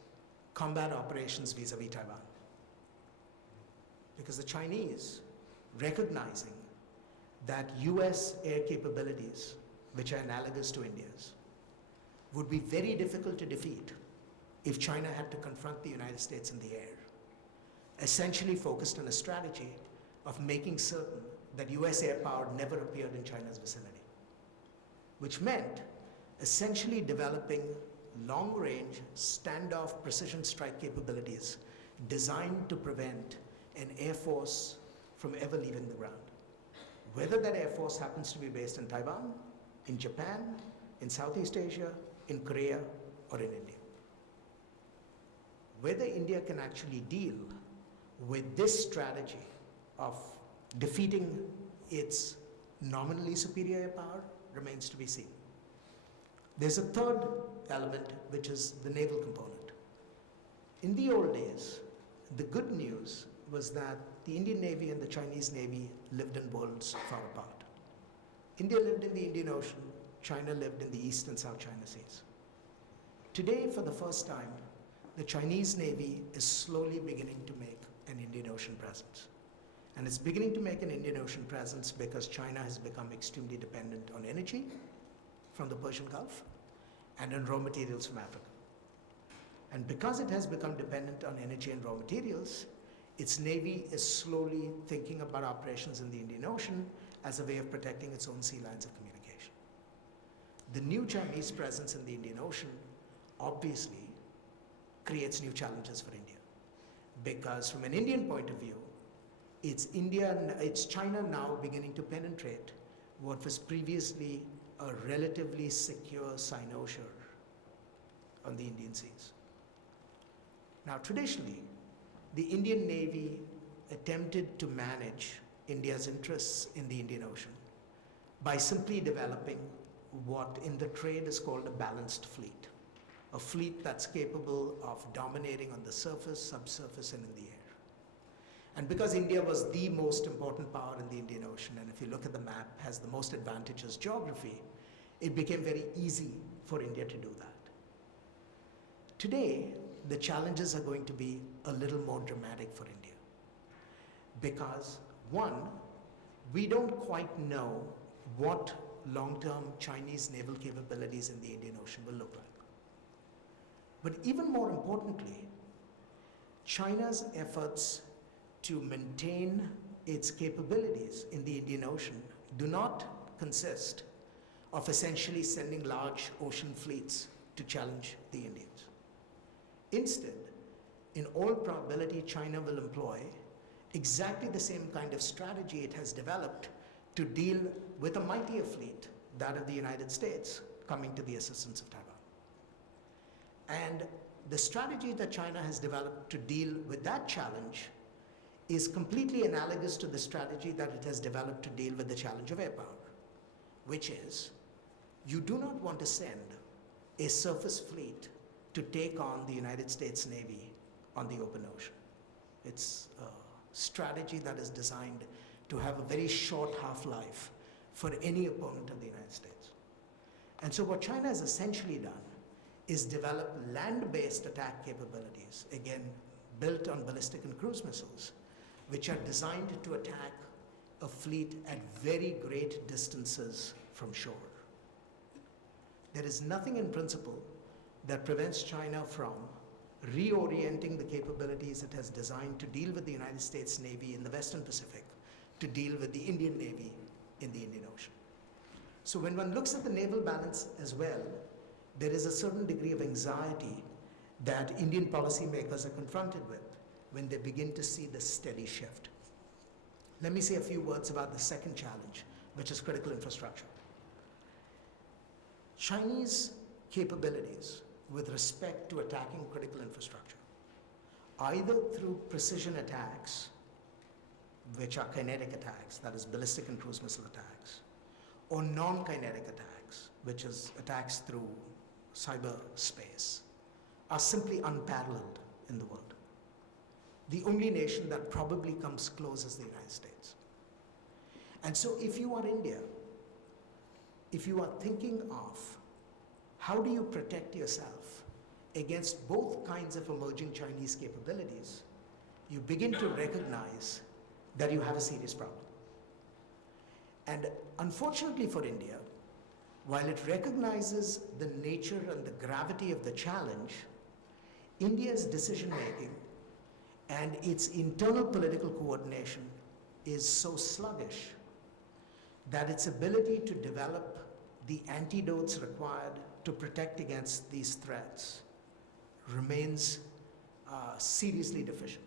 combat operations vis-a-vis Taiwan. Because the Chinese, recognizing that US air capabilities, which are analogous to India's, would be very difficult to defeat if China had to confront the United States in the air, essentially focused on a strategy of making certain that US air power never appeared in China's vicinity, which meant essentially developing long-range, standoff, precision strike capabilities designed to prevent an air force from ever leaving the ground. Whether that air force happens to be based in Taiwan, in Japan, in Southeast Asia, in Korea, or in India. Whether India can actually deal with this strategy of defeating its nominally superior air power remains to be seen. There's a third element, which is the naval component. In the old days, the good news was that the Indian Navy and the Chinese Navy lived in worlds far apart. India lived in the Indian Ocean, China lived in the East and South China Seas. Today, for the first time, the Chinese Navy is slowly beginning to make an Indian Ocean presence. And it's beginning to make an Indian Ocean presence because China has become extremely dependent on energy from the Persian Gulf and on raw materials from Africa. And because it has become dependent on energy and raw materials, its Navy is slowly thinking about operations in the Indian Ocean as a way of protecting its own sea lines of communication. The new Chinese presence in the Indian Ocean obviously creates new challenges for India. Because from an Indian point of view, it's China now beginning to penetrate what was previously a relatively secure cynosure on the Indian seas. Now, traditionally, the Indian Navy attempted to manage India's interests in the Indian Ocean by simply developing what in the trade is called a balanced fleet, a fleet that's capable of dominating on the surface, subsurface, and in the air. And because India was the most important power in the Indian Ocean, and if you look at the map, has the most advantageous geography, it became very easy for India to do that. Today, the challenges are going to be a little more dramatic for India. Because one, we don't quite know what long-term Chinese naval capabilities in the Indian Ocean will look like. But even more importantly, China's efforts to maintain its capabilities in the Indian Ocean do not consist of essentially sending large ocean fleets to challenge the Indians. Instead, in all probability, China will employ exactly the same kind of strategy it has developed to deal with a mightier fleet, that of the United States, coming to the assistance of Taiwan. And the strategy that China has developed to deal with that challenge is completely analogous to the strategy that it has developed to deal with the challenge of air power, which is you do not want to send a surface fleet to take on the United States Navy on the open ocean. It's a strategy that is designed to have a very short half-life for any opponent of the United States. And so what China has essentially done is develop land-based attack capabilities, again, built on ballistic and cruise missiles, which are designed to attack a fleet at very great distances from shore. There is nothing in principle that prevents China from reorienting the capabilities it has designed to deal with the United States Navy in the Western Pacific to deal with the Indian Navy in the Indian Ocean. So when one looks at the naval balance as well, there is a certain degree of anxiety that Indian policymakers are confronted with when they begin to see this steady shift. Let me say a few words about the second challenge, which is critical infrastructure. Chinese capabilities with respect to attacking critical infrastructure, either through precision attacks, which are kinetic attacks, that is ballistic and cruise missile attacks, or non-kinetic attacks, which is attacks through cyberspace, are simply unparalleled in the world. The only nation that probably comes close is the United States. And so if you are India, if you are thinking of how do you protect yourself against both kinds of emerging Chinese capabilities, you begin to recognize that you have a serious problem. And unfortunately for India, while it recognizes the nature and the gravity of the challenge, India's decision-making and its internal political coordination is so sluggish that its ability to develop the antidotes required to protect against these threats remains seriously deficient.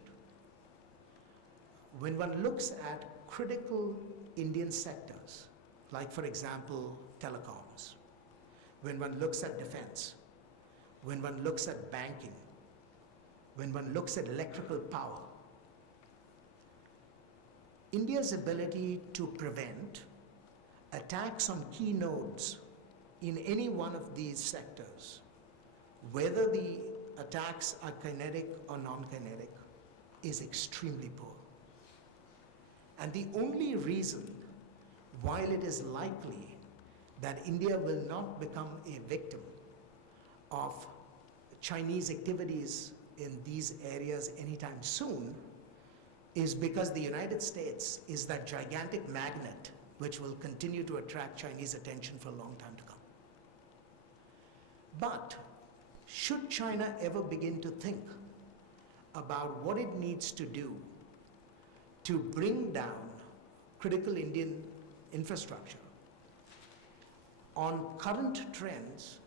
When one looks at critical Indian sectors, like for example, telecoms, when one looks at defense, when one looks at banking, when one looks at electrical power, India's ability to prevent attacks on key nodes in any one of these sectors, whether the attacks are kinetic or non-kinetic, is extremely poor. And the only reason, while it is likely that India will not become a victim of Chinese activities in these areas anytime soon, is because the United States is that gigantic magnet which will continue to attract Chinese attention for a long time to come. But should China ever begin to think about what it needs to do to bring down critical Indian infrastructure, on current trends,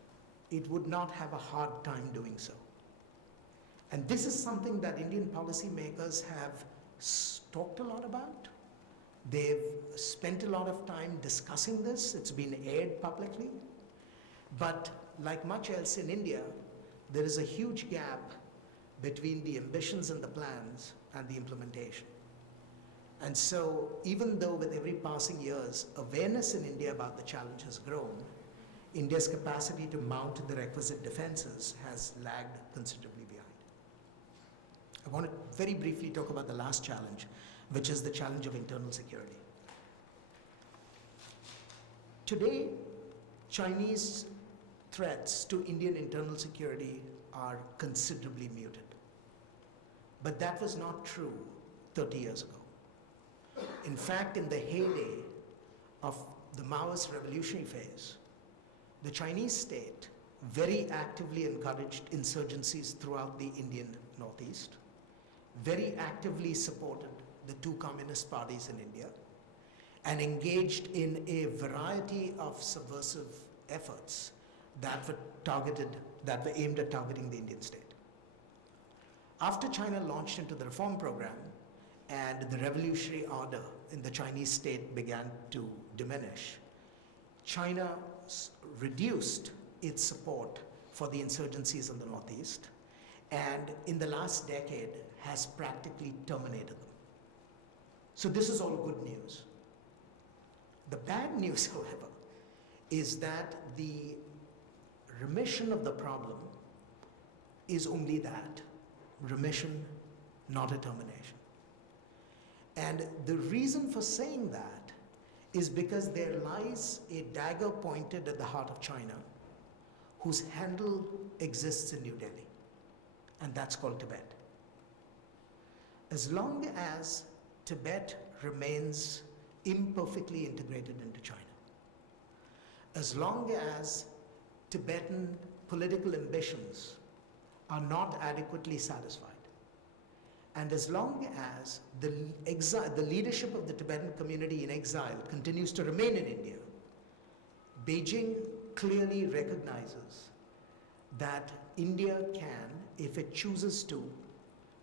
it would not have a hard time doing so. And this is something that Indian policymakers have talked a lot about. They've spent a lot of time discussing this. It's been aired publicly. But like much else in India, there is a huge gap between the ambitions and the plans and the implementation. And so, even though with every passing years, awareness in India about the challenge has grown, India's capacity to mount the requisite defenses has lagged considerably behind. I want to very briefly talk about the last challenge, which is the challenge of internal security. Today, Chinese threats to Indian internal security are considerably muted. But that was not true 30 years ago. In fact, in the heyday of the Maoist revolutionary phase, the Chinese state very actively encouraged insurgencies throughout the Indian Northeast, very actively supported the two communist parties in India, and engaged in a variety of subversive efforts that were aimed at targeting the Indian state. After China launched into the reform program and the revolutionary order in the Chinese state began to diminish, China reduced its support for the insurgencies in the Northeast, and in the last decade has practically terminated them. So this is all good news. The bad news, however, is that the remission of the problem is only that, remission, not a termination. And the reason for saying that is because there lies a dagger pointed at the heart of China, whose handle exists in New Delhi, and that's called Tibet. As long as Tibet remains imperfectly integrated into China, as long as Tibetan political ambitions are not adequately satisfied, and as long as the leadership of the Tibetan community in exile continues to remain in India, Beijing clearly recognizes that India can, if it chooses to,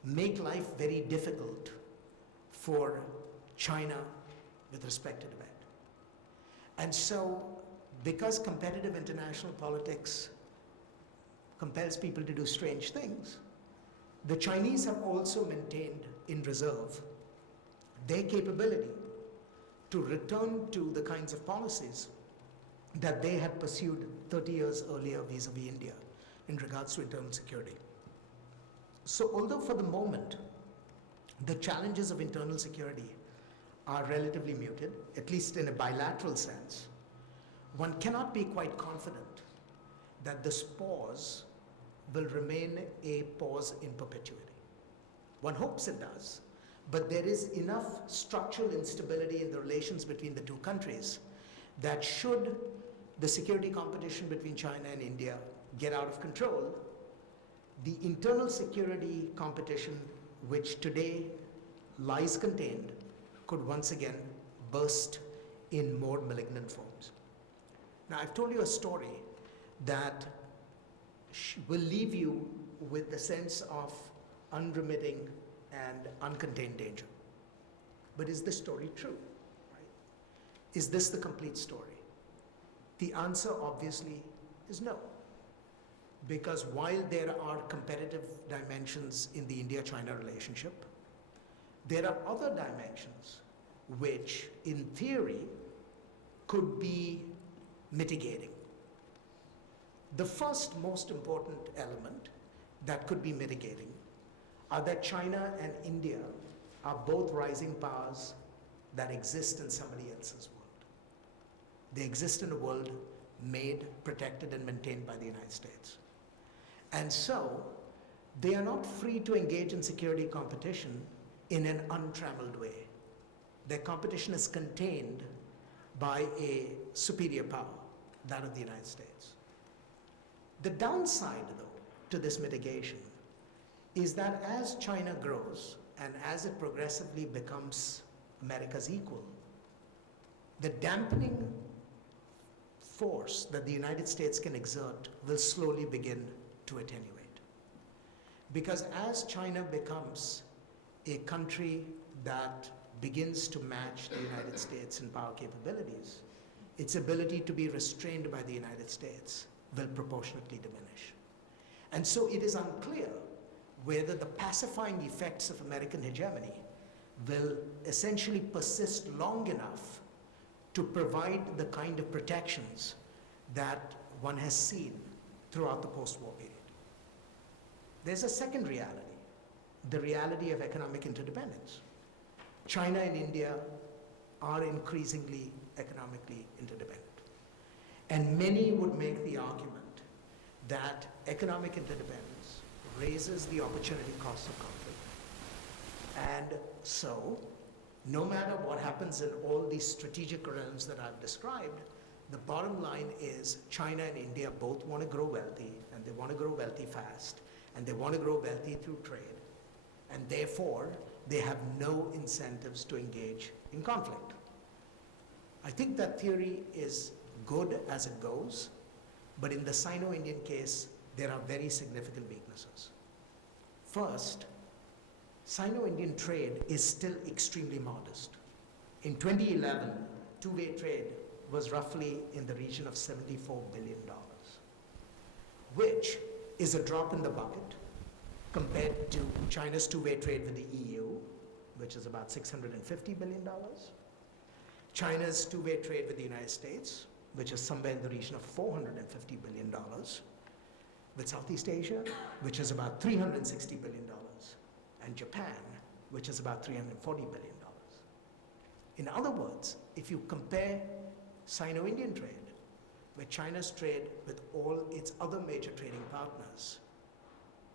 make life very difficult for China with respect to Tibet. And so, because competitive international politics compels people to do strange things, the Chinese have also maintained in reserve their capability to return to the kinds of policies that they had pursued 30 years earlier vis-a-vis India in regards to internal security. So although for the moment, the challenges of internal security are relatively muted, at least in a bilateral sense, one cannot be quite confident that this pause will remain a pause in perpetuity. One hopes it does, but there is enough structural instability in the relations between the two countries that should the security competition between China and India get out of control, the internal security competition, which today lies contained, could once again burst in more malignant forms. Now, I've told you a story that will leave you with the sense of unremitting and uncontained danger. But is this story true? Right? Is this the complete story? The answer obviously is no. Because while there are competitive dimensions in the India-China relationship, there are other dimensions which, in theory, could be mitigating. The first most important element that could be mitigating are that China and India are both rising powers that exist in somebody else's world. They exist in a world made, protected, and maintained by the United States. And so, they are not free to engage in security competition in an untrammeled way. Their competition is contained by a superior power, that of the United States. The downside, though, to this mitigation is that as China grows and as it progressively becomes America's equal, the dampening force that the United States can exert will slowly begin to attenuate. Because as China becomes a country that begins to match the United States in power capabilities, its ability to be restrained by the United States will proportionately diminish. And so it is unclear whether the pacifying effects of American hegemony will essentially persist long enough to provide the kind of protections that one has seen throughout the post-war period. There's a second reality, the reality of economic interdependence. China and India are increasingly economically interdependent. And many would make the argument that economic interdependence raises the opportunity cost of conflict. And so, no matter what happens in all these strategic realms that I've described, the bottom line is China and India both want to grow wealthy, and they want to grow wealthy fast, and they want to grow wealthy through trade. And therefore, they have no incentives to engage in conflict. I think that theory is good as it goes, but in the Sino-Indian case, there are very significant weaknesses. First, Sino-Indian trade is still extremely modest. In 2011, two-way trade was roughly in the region of $74 billion, which is a drop in the bucket compared to China's two-way trade with the EU, which is about $650 billion. China's two-way trade with the United States, which is somewhere in the region of $450 billion. With Southeast Asia, which is about $360 billion. And Japan, which is about $340 billion. In other words, if you compare Sino-Indian trade with China's trade with all its other major trading partners,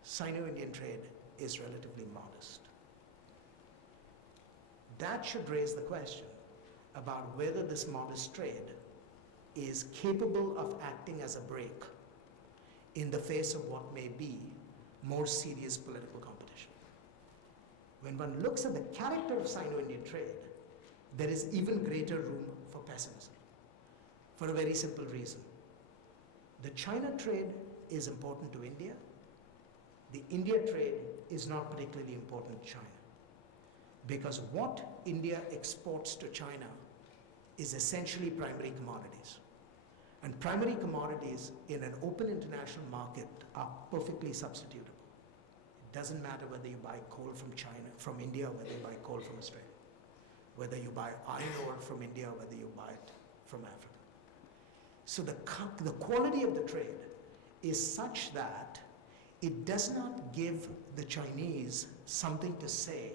Sino-Indian trade is relatively modest. That should raise the question about whether this modest trade is capable of acting as a brake in the face of what may be more serious political competition. When one looks at the character of Sino-Indian trade, there is even greater room for pessimism, for a very simple reason. The China trade is important to India. The India trade is not particularly important to China, because what India exports to China is essentially primary commodities. And primary commodities in an open international market are perfectly substitutable. It doesn't matter whether you buy coal from China, from India, or whether you buy coal from Australia, whether you buy iron ore from India, or whether you buy it from Africa. So the quality of the trade is such that it does not give the Chinese something to say,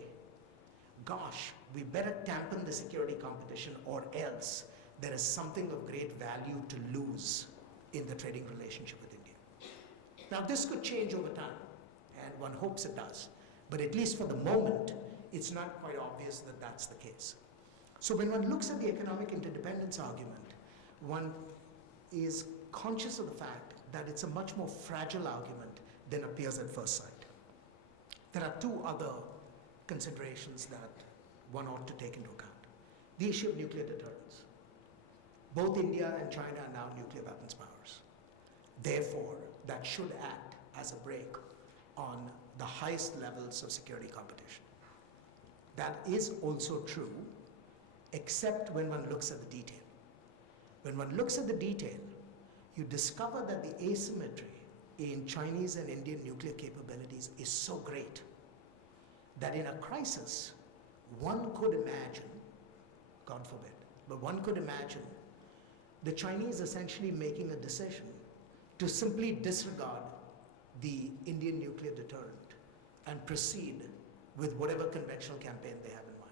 gosh, we better dampen the security competition, or else there is something of great value to lose in the trading relationship with India. Now, this could change over time, and one hopes it does. But at least for the moment, it's not quite obvious that that's the case. So when one looks at the economic interdependence argument, one is conscious of the fact that it's a much more fragile argument than appears at first sight. There are two other considerations that one ought to take into account. The issue of nuclear deterrence. Both India and China are now nuclear weapons powers. Therefore, that should act as a brake on the highest levels of security competition. That is also true, except when one looks at the detail. When one looks at the detail, you discover that the asymmetry in Chinese and Indian nuclear capabilities is so great that in a crisis, one could imagine, God forbid, but one could imagine the Chinese essentially making a decision to simply disregard the Indian nuclear deterrent and proceed with whatever conventional campaign they have in mind.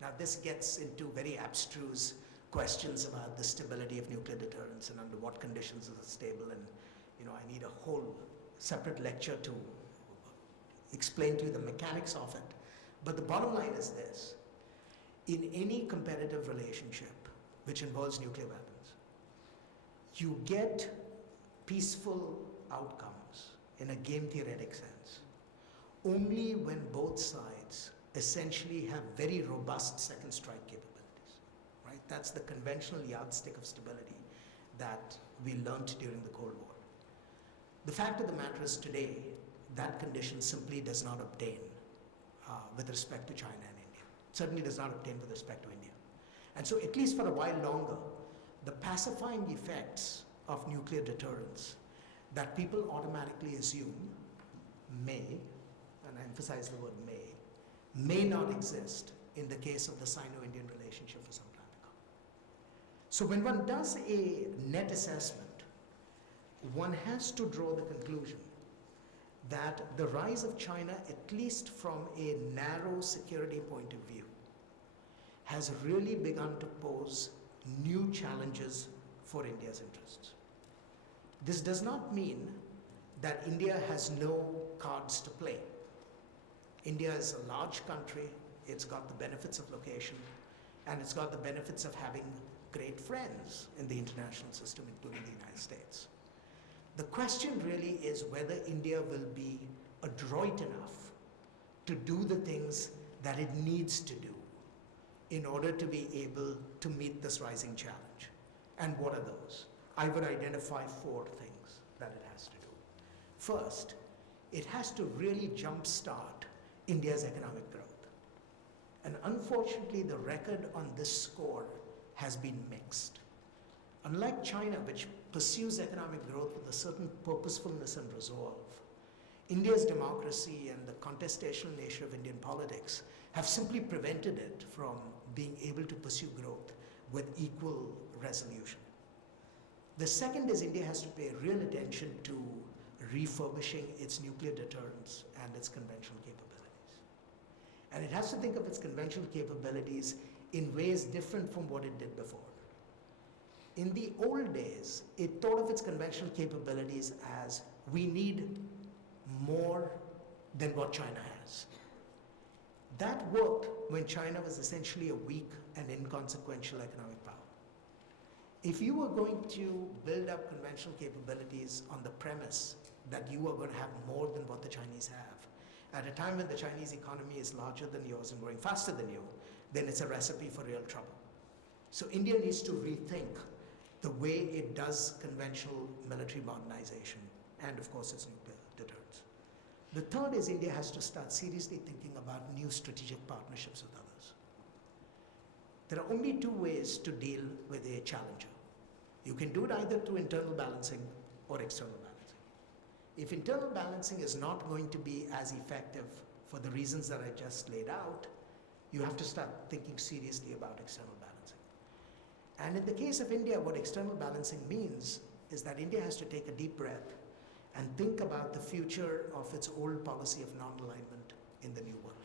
Now, this gets into very abstruse questions about the stability of nuclear deterrence and under what conditions is it stable, and I need a whole separate lecture to explain to you the mechanics of it. But the bottom line is this: in any competitive relationship which involves nuclear weapons, you get peaceful outcomes in a game theoretic sense only when both sides essentially have very robust second strike capabilities, right? That's the conventional yardstick of stability that we learned during the Cold War. The fact of the matter is today, that condition simply does not obtain with respect to China and India. It certainly does not obtain with respect to India. And so at least for a while longer, the pacifying effects of nuclear deterrence that people automatically assume may, and I emphasize the word may not exist in the case of the Sino-Indian relationship for some time to come. So when one does a net assessment, one has to draw the conclusion that the rise of China, at least from a narrow security point of view, has really begun to pose new challenges for India's interests. This does not mean that India has no cards to play. India is a large country, it's got the benefits of location, and it's got the benefits of having great friends in the international system, including the United States. The question really is whether India will be adroit enough to do the things that it needs to do in order to be able to meet this rising challenge. And what are those? I would identify 4 things that it has to do. First, it has to really jumpstart India's economic growth. And unfortunately, the record on this score has been mixed. Unlike China, which pursues economic growth with a certain purposefulness and resolve, India's democracy and the contestational nature of Indian politics have simply prevented it from being able to pursue growth with equal resolution. The second is India has to pay real attention to refurbishing its nuclear deterrence and its conventional capabilities. And it has to think of its conventional capabilities in ways different from what it did before. In the old days, it thought of its conventional capabilities as we need more than what China has. That worked when China was essentially a weak and inconsequential economic power. If you were going to build up conventional capabilities on the premise that you are going to have more than what the Chinese have, at a time when the Chinese economy is larger than yours and growing faster than you, then it's a recipe for real trouble. So India needs to rethink the way it does conventional military modernization and, of course, its nuclear deterrence. The third is India has to start seriously thinking about new strategic partnerships with others. There are only 2 ways to deal with a challenger. You can do it either through internal balancing or external balancing. If internal balancing is not going to be as effective for the reasons that I just laid out, you have to start thinking seriously about external balancing. And in the case of India, what external balancing means is that India has to take a deep breath and think about the future of its old policy of non-alignment in the new world.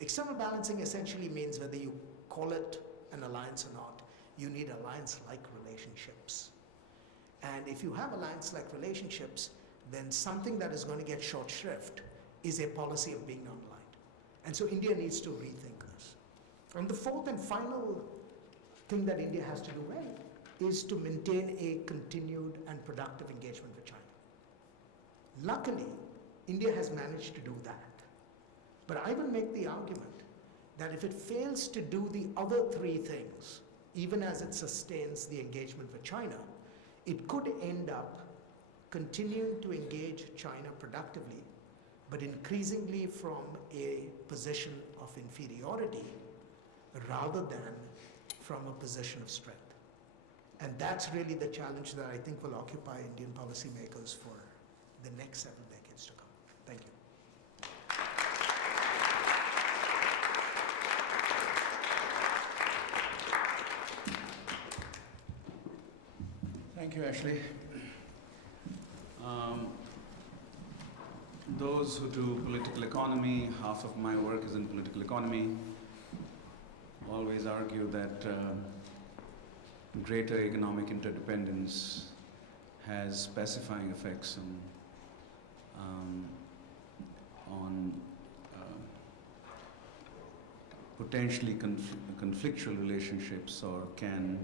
External balancing essentially means whether you call it an alliance or not, you need alliance-like relationships. And if you have alliance-like relationships, then something that is going to get short shrift is a policy of being non-aligned. And so India needs to rethink this. And the fourth and final thing that India has to do well is to maintain a continued and productive engagement with China. Luckily, India has managed to do that. But I will make the argument that if it fails to do the other 3 things, even as it sustains the engagement with China, it could end up continuing to engage China productively, but increasingly from a position of inferiority rather than from a position of strength. And that's really the challenge that I think will occupy Indian policymakers for the next several decades to come. Thank you. Thank you, Ashley. Those who do political economy, half of my work is in political economy, always argue that greater economic interdependence has pacifying effects on potentially conflictual relationships, or can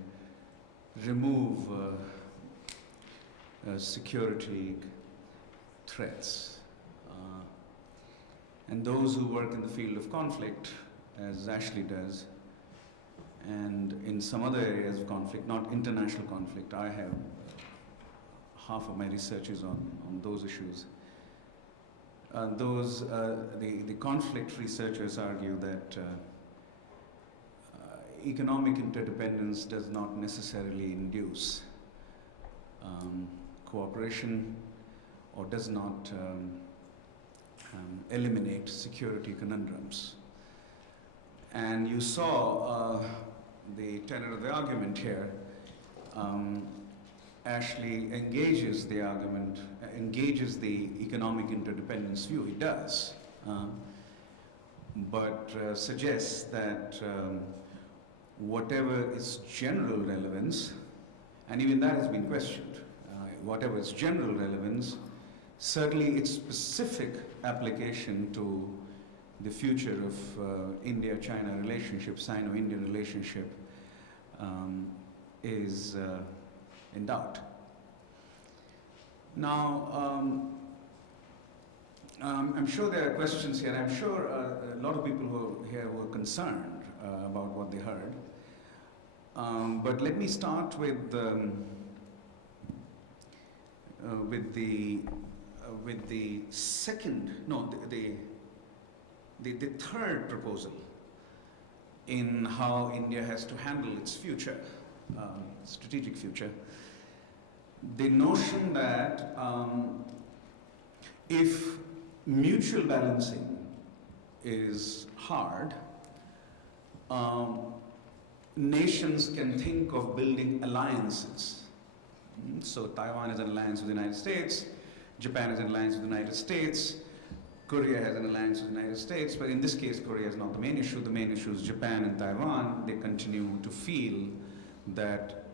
remove security threats. And those who work in the field of conflict, as Ashley does, and in some other areas of conflict, not international conflict, I have half of my research is on those issues. The conflict researchers argue that economic interdependence does not necessarily induce cooperation, or does not eliminate security conundrums. And you saw the tenor of the argument here. Ashley engages the argument, engages the economic interdependence view. He does, but suggests that whatever is general relevance, and even that has been questioned, whatever is general relevance, certainly its specific application to the future of India-China relationship, Sino-Indian relationship, is in doubt. Now, I'm sure there are questions here. I'm sure a lot of people who are here were concerned about what they heard. But let me start with the second, no, the third proposal in how India has to handle its future, strategic future. The notion that if mutual balancing is hard, nations can think of building alliances. So Taiwan has an alliance with the United States, Japan has an alliance with the United States, Korea has an alliance with the United States, but in this case Korea is not the main issue. The main issue is Japan and Taiwan. They continue to feel that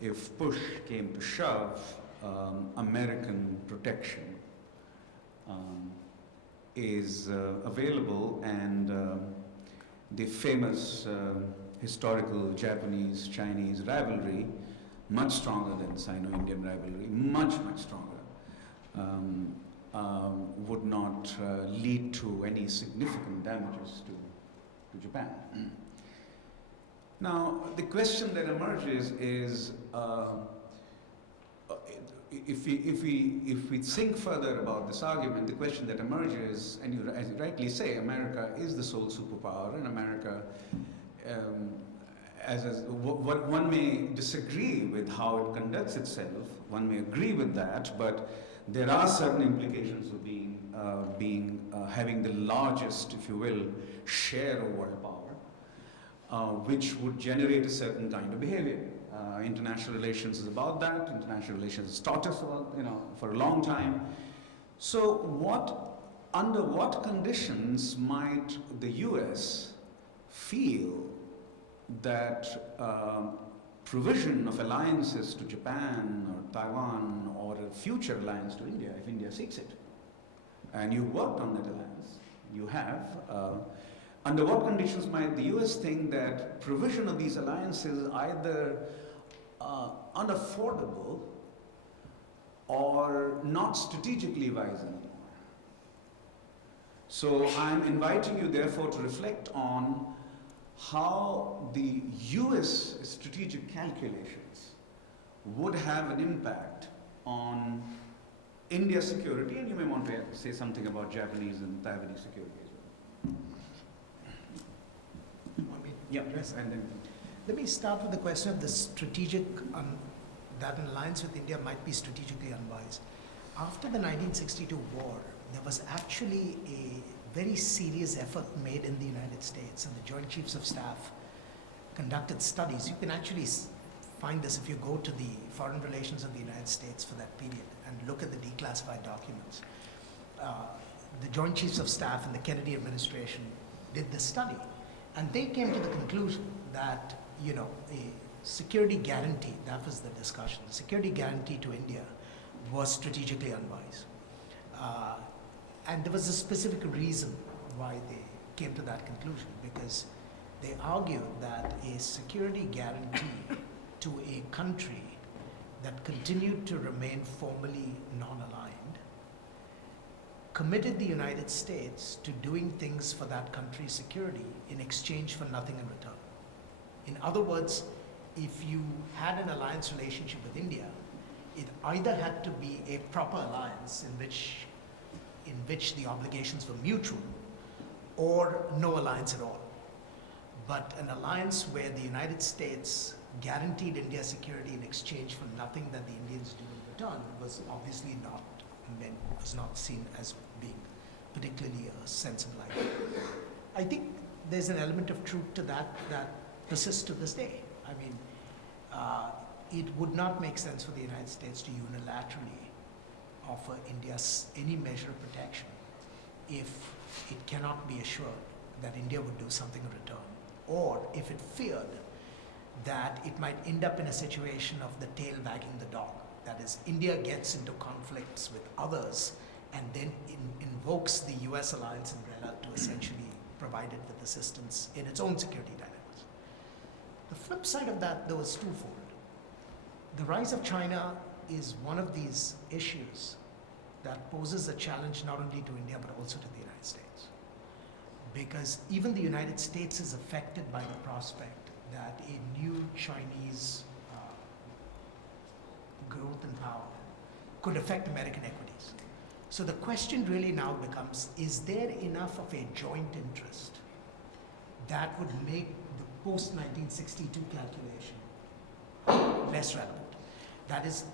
if push came to shove, American protection is available, and the famous historical Japanese-Chinese rivalry, much stronger than Sino-Indian rivalry, much stronger, would not lead to any significant damages to Japan. Now, the question that emerges is, if we think further about this argument, the question that emerges, and you, as you rightly say, America is the sole superpower, and America, what one may disagree with how it conducts itself, one may agree with that, but there are certain implications of having the largest, if you will, share of world power, which would generate a certain kind of behavior. International relations is about that. International relations has taught us about, for a long time. So under what conditions might the US feel that provision of alliances to Japan or Taiwan, or a future alliance to India, if India seeks it? And you worked on that alliance, you have. Under what conditions might the US think that provision of these alliances is either unaffordable or not strategically wise anymore? So I'm inviting you therefore to reflect on how the US strategic calculations would have an impact on India's security, and you may want to say something about Japanese and Taiwanese security as well. Want me to Yeah, address and then Let me start with the question of the strategic, that an alliance with India might be strategically unwise. After the 1962 war, there was actually a very serious effort made in the United States, and the Joint Chiefs of Staff conducted studies. You can actually find this if you go to the Foreign Relations of the United States for that period and look at the declassified documents. The Joint Chiefs of Staff and the Kennedy administration did this study, and they came to the conclusion that, you know, a security guarantee, that was the discussion, the security guarantee to India was strategically unwise. And there was a specific reason why they came to that conclusion, because they argued that a security guarantee to a country that continued to remain formally non-aligned committed the United States to doing things for that country's security in exchange for nothing in return. In other words, if you had an alliance relationship with India, it either had to be a proper alliance in which the obligations were mutual, or no alliance at all. But an alliance where the United States guaranteed India's security in exchange for nothing that the Indians do in return was obviously was not seen as being particularly a sensible idea. I think there's an element of truth to that persists to this day. I mean, it would not make sense for the United States to unilaterally offer India any measure of protection if it cannot be assured that India would do something in return, or if it feared that it might end up in a situation of the tail wagging the dog. That is, India gets into conflicts with others and then invokes the US alliance umbrella to essentially provide it with assistance in its own security dynamics. The flip side of that, though, is twofold. The rise of China is one of these issues that poses a challenge not only to India but also to the United States. Because even the United States is affected by the prospect that a new Chinese growth and power could affect American equities. So the question really now becomes, is there enough of a joint interest that would make the post-1962 calculation less relevant? That is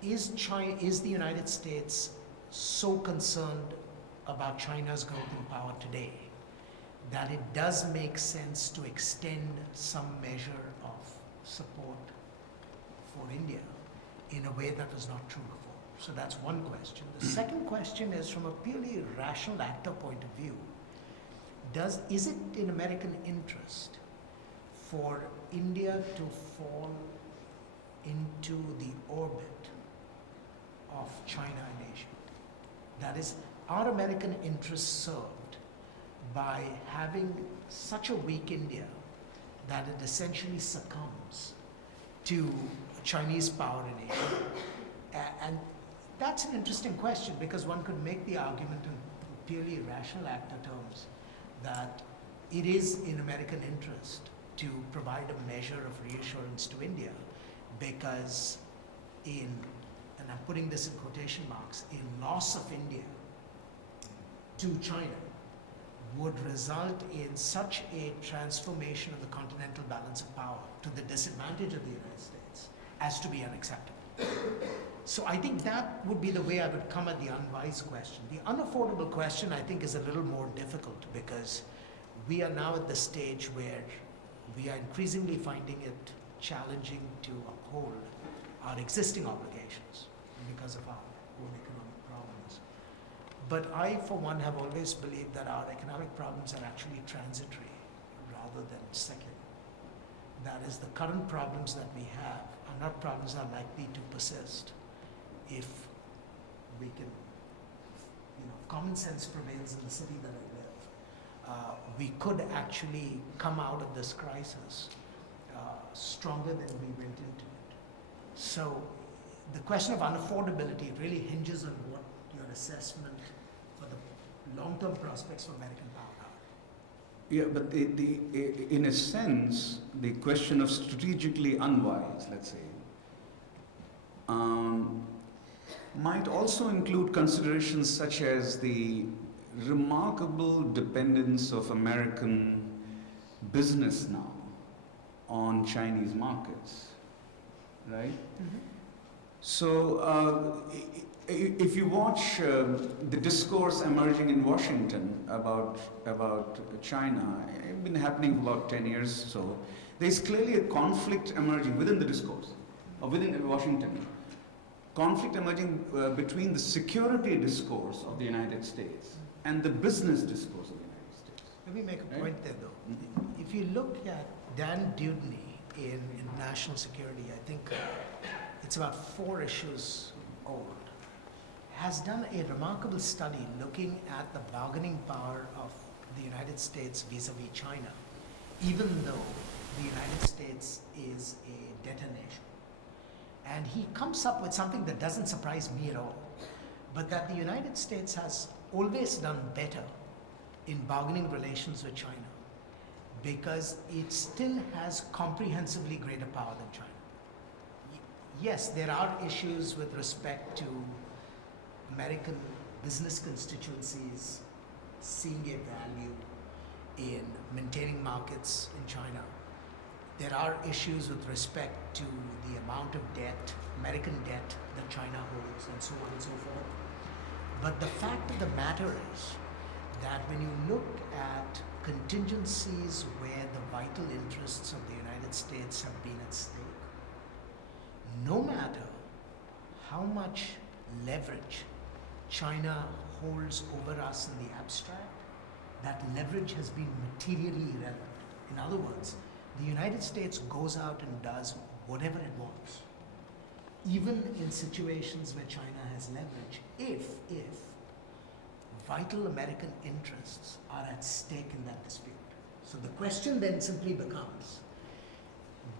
the United States so concerned about China's growth and power today that it does make sense to extend some measure of support for India in a way that was not true before? So that's one question. The second question is, from a purely rational actor point of view, is it in American interest for India to fall into the orbit of China and Asia? That is, are American interests served by having such a weak India that it essentially succumbs to Chinese power in Asia? And that's an interesting question, because one could make the argument in purely rational actor terms that it is in American interest to provide a measure of reassurance to India, because and I'm putting this in quotation marks, a loss of India to China would result in such a transformation of the continental balance of power to the disadvantage of the United States as to be unacceptable. So I think that would be the way I would come at the unwise question. The unaffordable question, I think, is a little more difficult, because we are now at the stage where we are increasingly finding it challenging to uphold our existing obligations because of our own economic problems. But I, for one, have always believed that our economic problems are actually transitory rather than secular. That is, the current problems that we have are not problems that are likely to persist if we can, common sense prevails in the city that I live. We could actually come out of this crisis stronger than we went into it. So the question of unaffordability really hinges on what your assessment for the long-term prospects for American power are. Yeah, but in a sense, the question of strategically unwise, let's say, might also include considerations such as the remarkable dependence of American business now on Chinese markets, right? Mm-hmm. So, if you watch the discourse emerging in Washington about China, it's been happening for about 10 years. So, there's clearly a conflict emerging within the discourse, or within Washington, conflict emerging between the security discourse of the United States and the business discourse of the United States. Let me make a Right? point there, though. Mhm. If you look at Dan Dewdney in national security, I think it's about 4 issues old, has done a remarkable study looking at the bargaining power of the United States vis-a-vis China, even though the United States is a debtor nation. And he comes up with something that doesn't surprise me at all, but that the United States has always done better in bargaining relations with China because it still has comprehensively greater power than China. Yes, there are issues with respect to American business constituencies seeing a value in maintaining markets in China. There are issues with respect to the amount of debt, American debt that China holds, and so on and so forth. But the fact of the matter is that when you look at contingencies where the vital interests of the United States have been at stake, no matter how much leverage China holds over us in the abstract, that leverage has been materially irrelevant. In other words, the United States goes out and does whatever it wants, even in situations where China has leverage, if vital American interests are at stake in that dispute. So the question then simply becomes,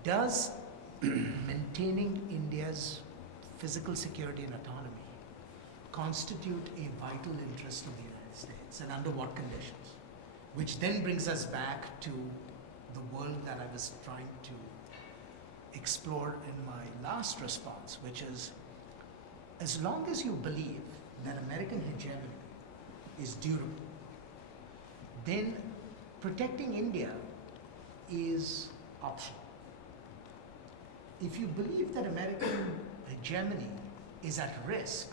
does maintaining India's physical security and autonomy constitute a vital interest of the United States, and under what conditions? Which then brings us back to the world that I was trying to explore in my last response, which is, as long as you believe that American hegemony is durable, then protecting India is optional. If you believe that American hegemony is at risk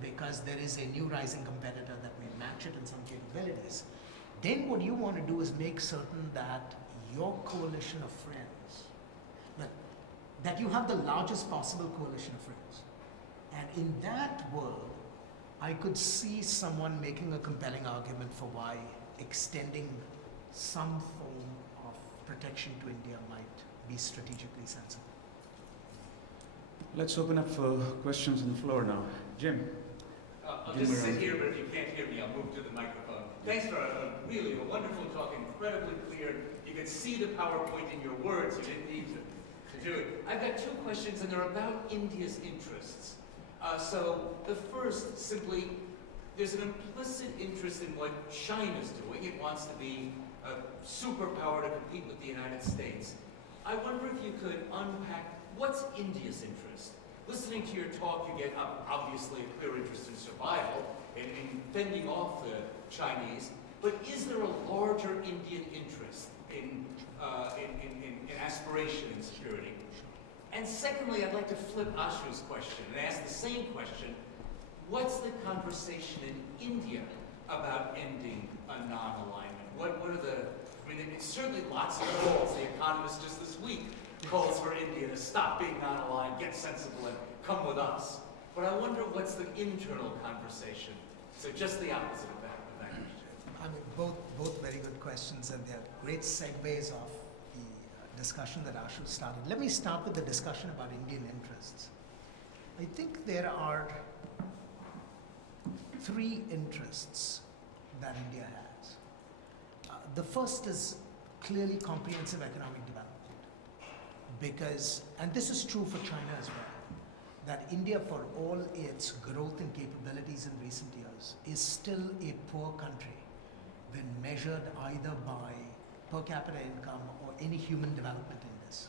because there is a new rising competitor that may match it in some capabilities, then what you want to do is make certain that your coalition of friends, that you have the largest possible coalition of friends. And in that world, I could see someone making a compelling argument for why extending some form of protection to India might be strategically sensible. Let's open up for questions on the floor now. Jim. I'll just sit here, but if you can't hear me, I'll move to the microphone. Thanks for really a wonderful talk, incredibly clear. You could see the PowerPoint in your words. You didn't need to do it. I've got 2 questions, and they're about India's interests. So the first, simply, there's an implicit interest in what China's doing. It wants to be a superpower to compete with the United States. I wonder if you could unpack what's India's interest. Listening to your talk, you get obviously a clear interest in survival and in fending off the Chinese. But is there a larger Indian interest in aspiration and security? And secondly, I'd like to flip Ashu's question and ask the same question. What's the conversation in India about ending a non-alignment? What are the, I mean, it's certainly lots of calls. The Economist just this week calls for India to stop being non-aligned, get sensible, and come with us. But I wonder what's the internal conversation. So just the opposite of that question. I mean, both very good questions, and they're great segues off the discussion that Ashu started. Let me start with the discussion about Indian interests. I think there are 3 interests that India has. The first is clearly comprehensive economic development. Because, and this is true for China as well, that India, for all its growth and capabilities in recent years, is still a poor country when measured either by per capita income or any human development in this.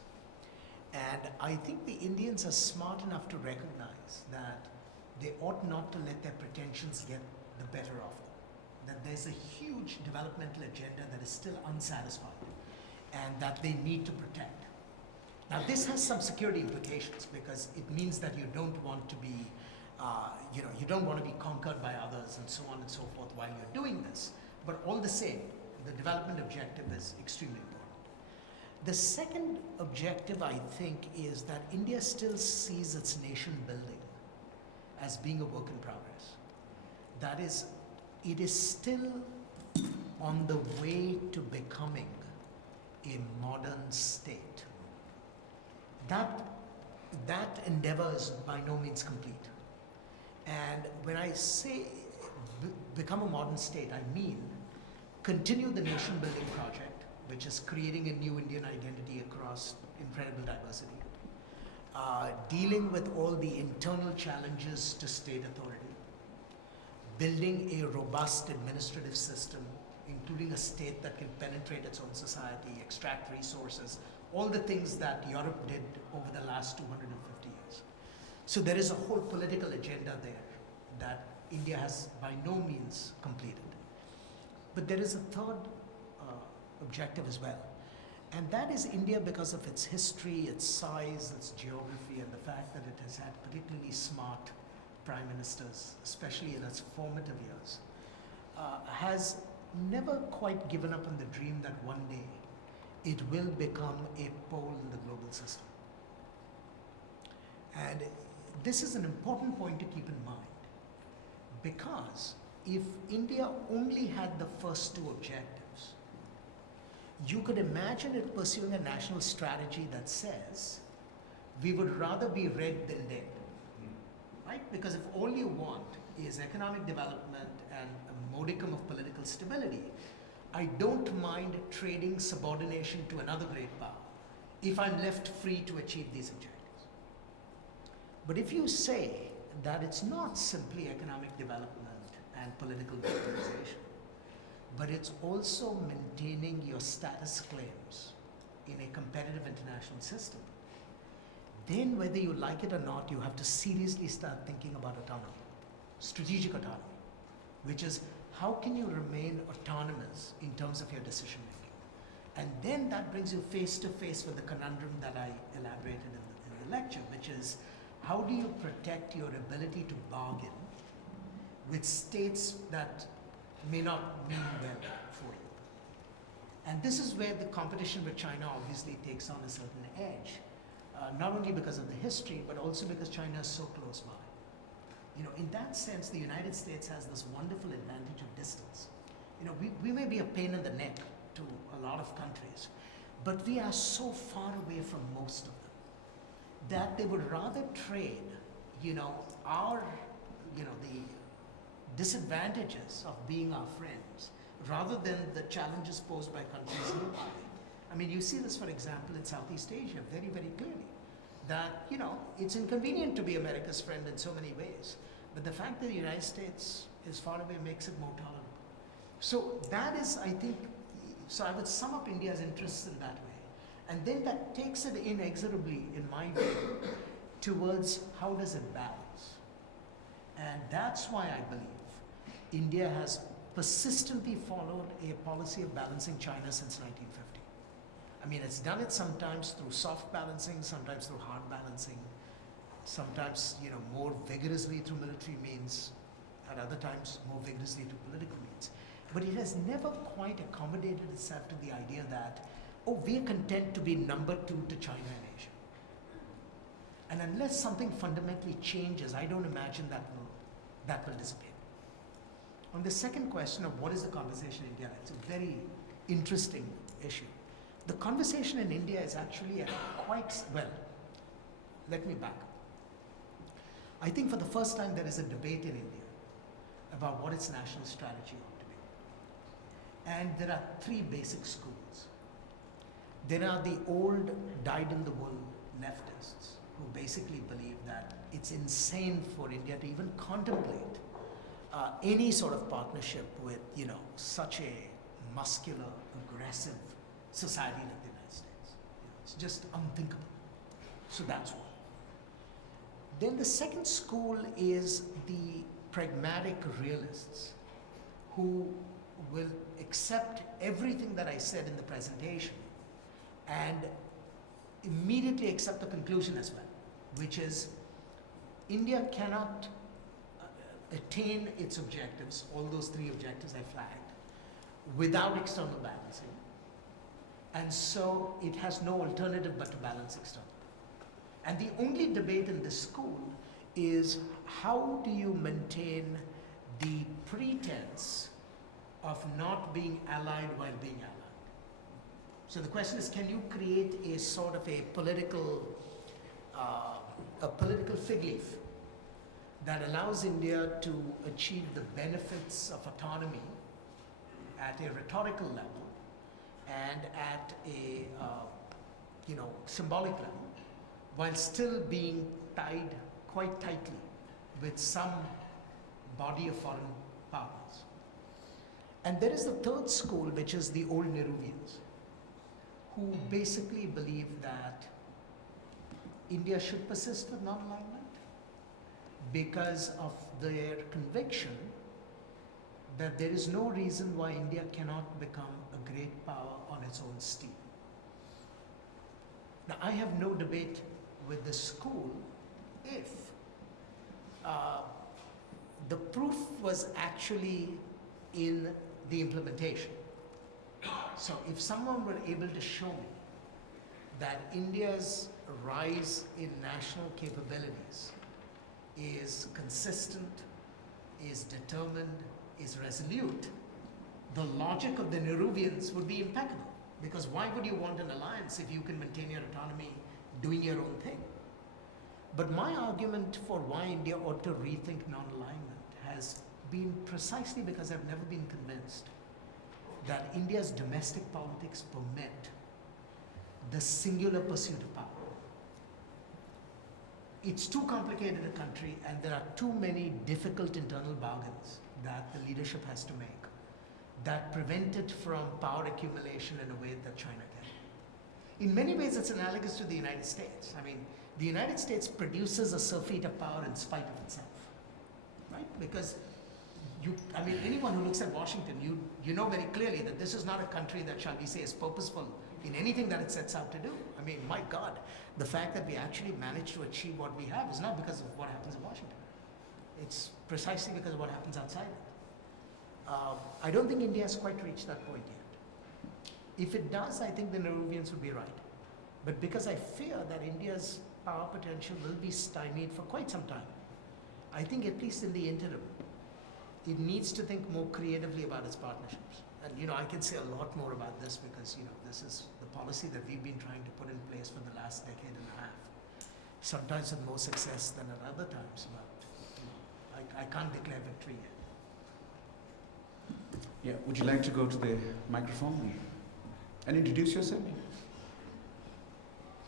And I think the Indians are smart enough to recognize that they ought not to let their pretensions get the better of them. That there's a huge developmental agenda that is still unsatisfied and that they need to protect. Now this has some security implications because it means that you don't want to be, you don't want to be conquered by others and so on and so forth while you're doing this. But all the same, the development objective is extremely important. The second objective, I think, is that India still sees its nation building as being a work in progress. That is, it is still on the way to becoming a modern state. That endeavor is by no means complete. And when I say become a modern state, I mean continue the nation building project, which is creating a new Indian identity across incredible diversity, dealing with all the internal challenges to state authority, building a robust administrative system, including a state that can penetrate its own society, extract resources, all the things that Europe did over the last 250 years. So there is a whole political agenda there that India has by no means completed. But there is a third objective as well. And that is India, because of its history, its size, its geography, and the fact that it has had particularly smart prime ministers, especially in its formative years, has never quite given up on the dream that one day it will become a pole in the global system. And this is an important point to keep in mind, because if India only had the first two objectives, you could imagine it pursuing a national strategy that says, we would rather be red than dead, right? Because if all you want is economic development and a modicum of political stability, I don't mind trading subordination to another great power if I'm left free to achieve these objectives. But if you say that it's not simply economic development and political globalization, but it's also maintaining your status claims in a competitive international system, then whether you like it or not, you have to seriously start thinking about autonomy, strategic autonomy, which is how can you remain autonomous in terms of your decision making? And then that brings you face to face with the conundrum that I elaborated in the lecture, which is how do you protect your ability to bargain with states that may not mean well for you? And this is where the competition with China obviously takes on a certain edge, not only because of the history, but also because China is so close by. You know, in that sense, the United States has this wonderful advantage of distance. You know, we may be a pain in the neck to a lot of countries, but we are so far away from most of them that they would rather trade, the disadvantages of being our friends rather than the challenges posed by countries nearby. I mean, you see this, for example, in Southeast Asia very, very clearly. That, it's inconvenient to be America's friend in so many ways, but the fact that the United States is far away makes it more tolerable. So that is, I think, so I would sum up India's interests in that way. And then that takes it inexorably, in my view, towards how does it balance? And that's why I believe India has persistently followed a policy of balancing China since 1950. I mean, it's done it sometimes through soft balancing, sometimes through hard balancing, sometimes, more vigorously through military means, at other times more vigorously through political means. But it has never quite accommodated itself to the idea that, we're content to be number two to China and Asia. And unless something fundamentally changes, I don't imagine that will disappear. On the second question of what is the conversation in India, it's a very interesting issue. The conversation in India is actually let me back. I think for the first time there is a debate in India about what its national strategy ought to be. And there are three basic schools. There are the old dyed-in-the-wool leftists who basically believe that it's insane for India to even contemplate any sort of partnership with, such a muscular, aggressive society like the United States. You know, it's just unthinkable. So that's one. Then the second school is the pragmatic realists who will accept everything that I said in the presentation and immediately accept the conclusion as well, which is India cannot attain its objectives, all those three objectives I flagged, without external balancing. And so it has no alternative but to balance external. And the only debate in this school is how do you maintain the pretense of not being allied while being allied? So the question is, can you create a sort of a political fig leaf that allows India to achieve the benefits of autonomy at a rhetorical level and at a symbolic level, while still being tied quite tightly with some body of foreign powers. And there is the third school, which is the old Nehruvians, who basically believe that India should persist with non-alignment because of their conviction that there is no reason why India cannot become a great power on its own steam. Now, I have no debate with the school if the proof was actually in the implementation. So if someone were able to show me that India's rise in national capabilities is consistent, is determined, is resolute, the logic of the Nehruvians would be impeccable. Because why would you want an alliance if you can maintain your autonomy doing your own thing? But my argument for why India ought to rethink non-alignment has been precisely because I've never been convinced that India's domestic politics permit the singular pursuit of power. It's too complicated a country, and there are too many difficult internal bargains that the leadership has to make that prevent it from power accumulation in a way that China can. In many ways, it's analogous to the United States. I mean, the United States produces a surfeit of power in spite of itself, right? Because anyone who looks at Washington, you know very clearly that this is not a country that, shall we say, is purposeful in anything that it sets out to do. I mean, my God, the fact that we actually managed to achieve what we have is not because of what happens in Washington. It's precisely because of what happens outside it. I don't think India has quite reached that point yet. If it does, I think the Nehruvians would be right. But because I fear that India's power potential will be stymied for quite some time, I think at least in the interim, it needs to think more creatively about its partnerships. And I can say a lot more about this because this is the policy that we've been trying to put in place for the last decade and a half. Sometimes with more success than at other times, but I can't declare victory yet. Yeah, would you like to go to the microphone and introduce yourself?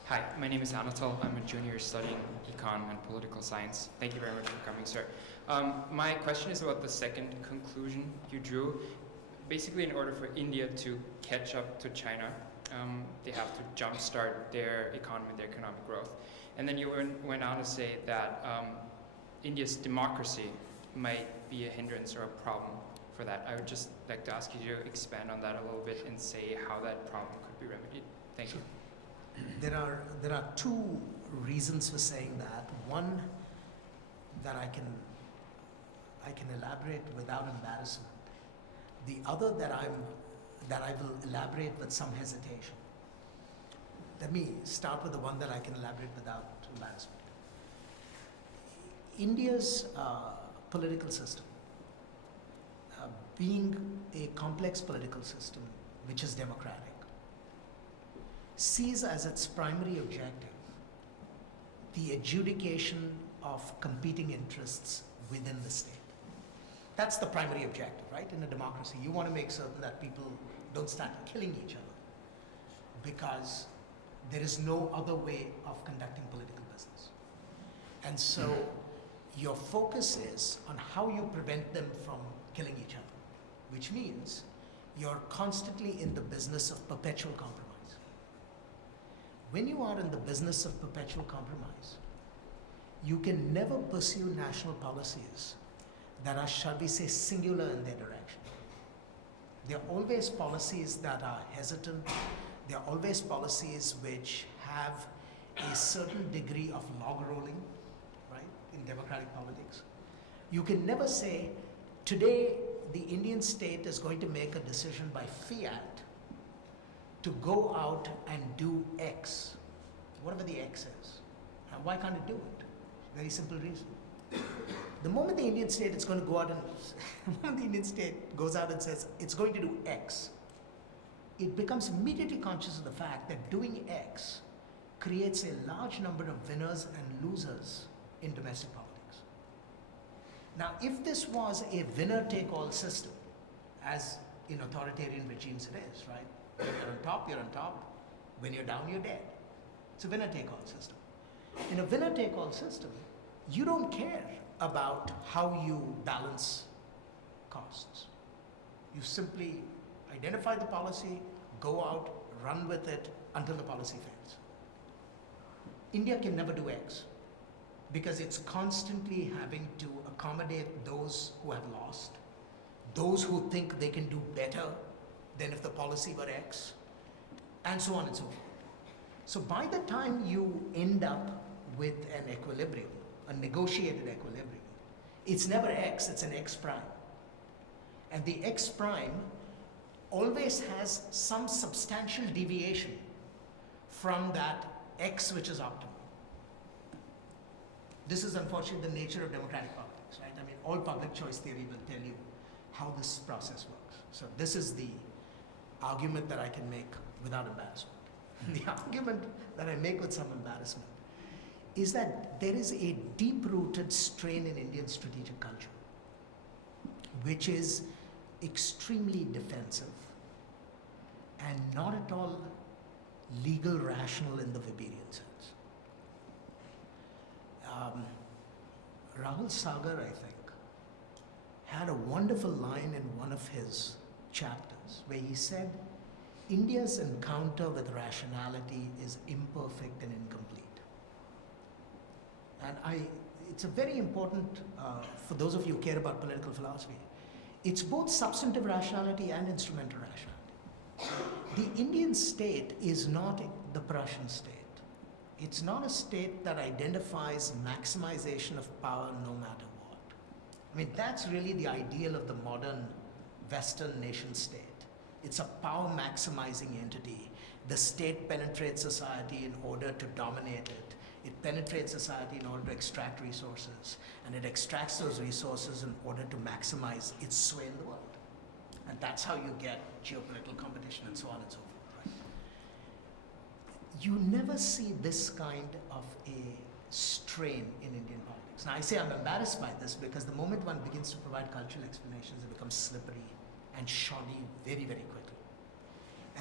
Hi, my name is Anatol. I'm a junior studying econ and political science. Thank you very much for coming, sir. My question is about the second conclusion you drew. Basically, in order for India to catch up to China, they have to jumpstart their economy, their economic growth. And then you went on to say that India's democracy might be a hindrance or a problem for that. I would just like to ask you to expand on that a little bit and say how that problem could be remedied. Thank you. There are two reasons for saying that. One that I can elaborate without embarrassment. The other that I will elaborate with some hesitation. Let me start with the one that I can elaborate without embarrassment. India's political system, being a complex political system which is democratic, sees as its primary objective the adjudication of competing interests within the state. That's the primary objective, right? In a democracy, you want to make certain that people don't start killing each other because there is no other way of conducting political business. And so your focus is on how you prevent them from killing each other, which means you're constantly in the business of perpetual compromise. When you are in the business of perpetual compromise, you can never pursue national policies that are, shall we say, singular in their direction. There are always policies that are hesitant. There are always policies which have a certain degree of log rolling, right, in democratic politics. You can never say, today the Indian state is going to make a decision by fiat to go out and do X, whatever the X is. And why can't it do it? Very simple reason. The moment the Indian state is going to go out and, the moment the Indian state goes out and says it's going to do X, it becomes immediately conscious of the fact that doing X creates a large number of winners and losers in domestic politics. Now, if this was a winner-take-all system, as in authoritarian regimes it is, right? When you're on top, you're on top. When you're down, you're dead. It's a winner-take-all system. In a winner-take-all system, you don't care about how you balance costs. You simply identify the policy, go out, run with it until the policy fails. India can never do X because it's constantly having to accommodate those who have lost, those who think they can do better than if the policy were X, and so on and so forth. So by the time you end up with an equilibrium, a negotiated equilibrium, it's never X, it's an X prime. And the X prime always has some substantial deviation from that X which is optimal. This is unfortunately the nature of democratic politics, right? I mean, all public choice theory will tell you how this process works. So this is the argument that I can make without embarrassment. The argument that I make with some embarrassment is that there is a deep-rooted strain in Indian strategic culture, which is extremely defensive and not at all legal rational in the Weberian sense. Rahul Sagar, I think, had a wonderful line in one of his chapters where he said, India's encounter with rationality is imperfect and incomplete. And it's a very important, for those of you who care about political philosophy, it's both substantive rationality and instrumental rationality. The Indian state is not the Prussian state. It's not a state that identifies maximization of power no matter what. I mean, that's really the ideal of the modern Western nation state. It's a power maximizing entity. The state penetrates society in order to dominate it. It penetrates society in order to extract resources, and it extracts those resources in order to maximize its sway in the world. And that's how you get geopolitical competition and so on and so forth. Right? You never see this kind of a strain in Indian politics. Now, I say I'm embarrassed by this because the moment one begins to provide cultural explanations, it becomes slippery and shoddy very, very quickly.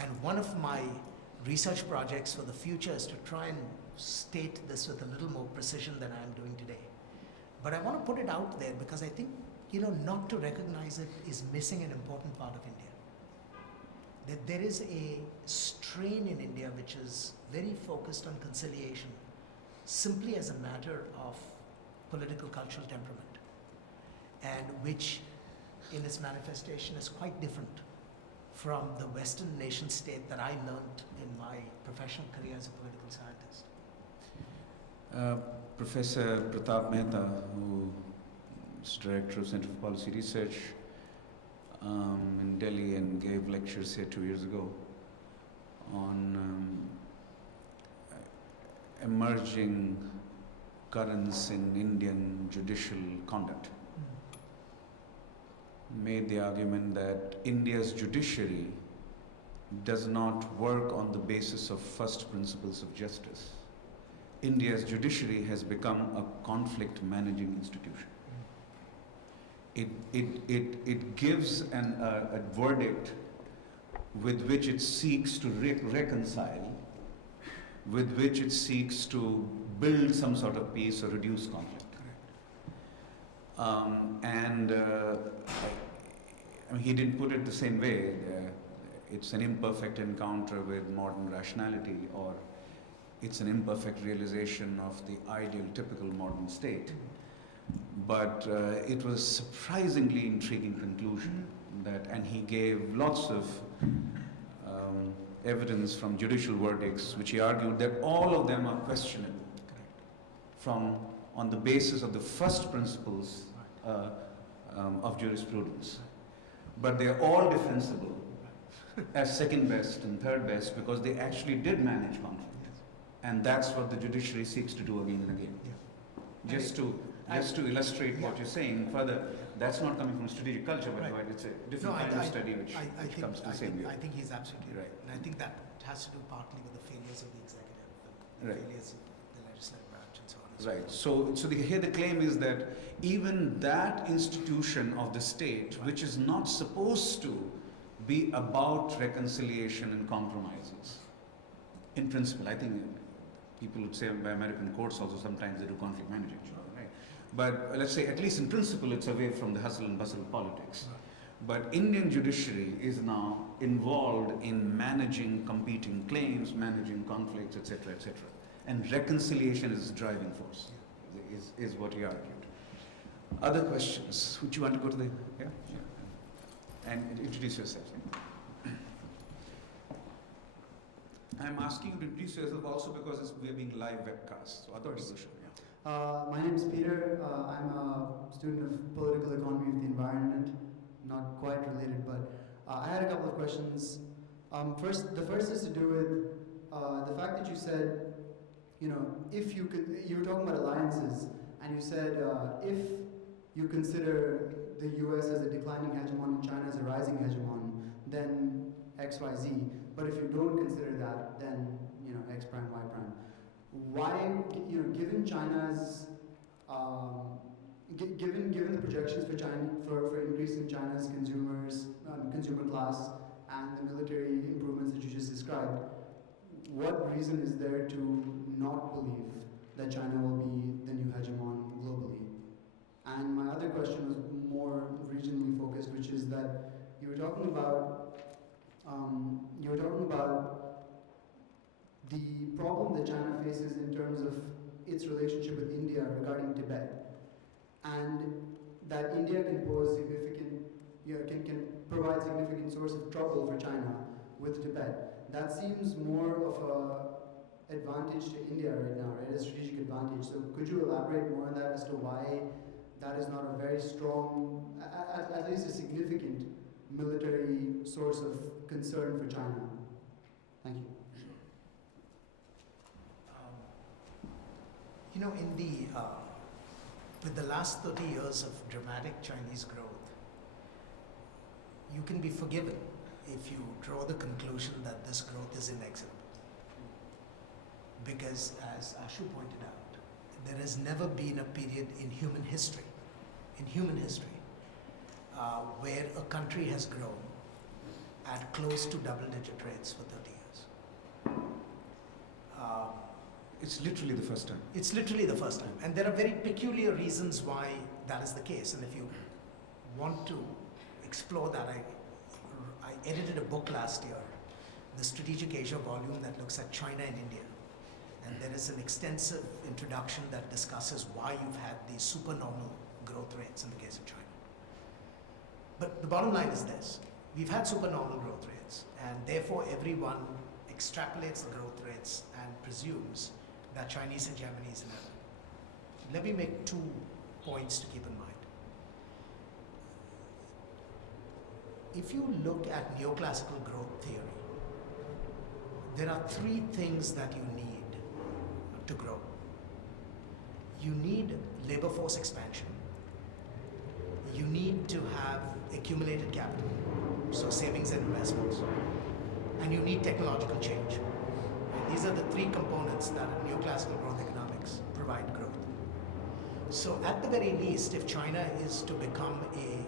And one of my research projects for the future is to try and state this with a little more precision than I'm doing today. But I want to put it out there because I think, not to recognize it is missing an important part of India. That there is a strain in India which is very focused on conciliation, simply as a matter of political cultural temperament, and which in its manifestation is quite different from the Western nation state that I learned in my professional career as a political scientist. Professor Pratap Mehta, who is Director of Center for Policy Research in Delhi and gave lectures here 2 years ago on emerging currents in Indian judicial conduct. Made the argument that India's judiciary does not work on the basis of first principles of justice. India's judiciary has become a conflict managing institution. It gives a verdict with which it seeks to reconcile, with which it seeks to build some sort of peace or reduce conflict. I mean, he didn't put it the same way. It's an imperfect encounter with modern rationality, or it's an imperfect realization of the ideal, typical modern state. But it was surprisingly intriguing conclusion that, and he gave lots of evidence from judicial verdicts, which he argued that all of them are questionable from on the basis of the first principles of jurisprudence. But they are all defensible as second best and third best because they actually did manage conflict. And that's what the judiciary seeks to do again and again. Just to illustrate what you're saying further, that's not coming from strategic culture, by the way. It's a different kind of study which comes to the same view. I think he's absolutely Right. And I think that has to do partly with the failures of the executive, the Right. failures of the legislative branch, and so on. And Right. Here the claim is that even that institution of the state, which is not supposed to be about reconciliation and compromises, in principle, I think people would say by American courts also sometimes they do conflict management, right? But let's say at least in principle it's away from the hustle and bustle of politics. But Indian judiciary is now involved in managing competing claims, managing conflicts, etc., etc. And reconciliation is the driving force, is what he argued. Other questions? Would you want to go to the... Yeah? And introduce yourself. I'm asking you to introduce yourself also because we are being live webcast, so other people should. My name is Peter. I'm a student of political economy of the environment. Not quite related, but I had a couple of questions. The first is to do with the fact that you said, if you could, you were talking about alliances, and you said if you consider the U.S. as a declining hegemon and China as a rising hegemon, then X, Y, Z. But if you don't consider that, then X prime, Y prime. Why, given China's, given the projections for China for increasing China's consumer class and the military improvements that you just described, what reason is there to not believe that China will be the new hegemon globally? And my other question was more regionally focused, which is that you were talking about the problem that China faces in terms of its relationship with India regarding Tibet, and that India can pose significant, can provide significant source of trouble for China with Tibet. That seems more of a advantage to India right now, right? A strategic advantage. So could you elaborate more on that as to why that is not a very strong, at least a significant military source of concern for China? Thank you. With the last 30 years of dramatic Chinese growth, you can be forgiven if you draw the conclusion that this growth is inexorable. Because, as Ashu pointed out, there has never been a period in human history, where a country has grown at close to double-digit rates for 30 years. It's literally the first time. It's literally the first time. And there are very peculiar reasons why that is the case. And if you want to explore that, I edited a book last year, the Strategic Asia volume that looks at China and India. And there is an extensive introduction that discusses why you've had these supernormal growth rates in the case of China. But the bottom line is this. We've had supernormal growth rates, and therefore everyone extrapolates the growth rates and presumes that Chinese hegemony is inevitable. Let me make 2 points to keep in mind. If you look at neoclassical growth theory, there are 3 things that you need to grow. You need labor force expansion. You need to have accumulated capital, so savings and investments. And you need technological change. These are the 3 components that neoclassical growth economics provide growth. So at the very least, if China is to become a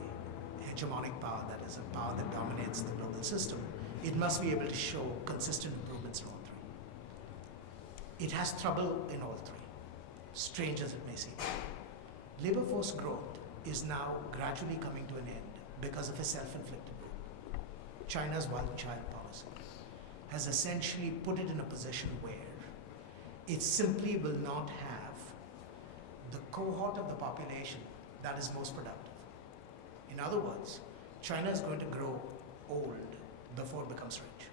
hegemonic power, that is a power that dominates the global system, it must be able to show consistent improvements in all 3. It has trouble in all 3, strange as it may seem. Labor force growth is now gradually coming to an end because of a self-inflicted wound. China's one-child policy has essentially put it in a position where it simply will not have the cohort of the population that is most productive. In other words, China is going to grow old before it becomes rich,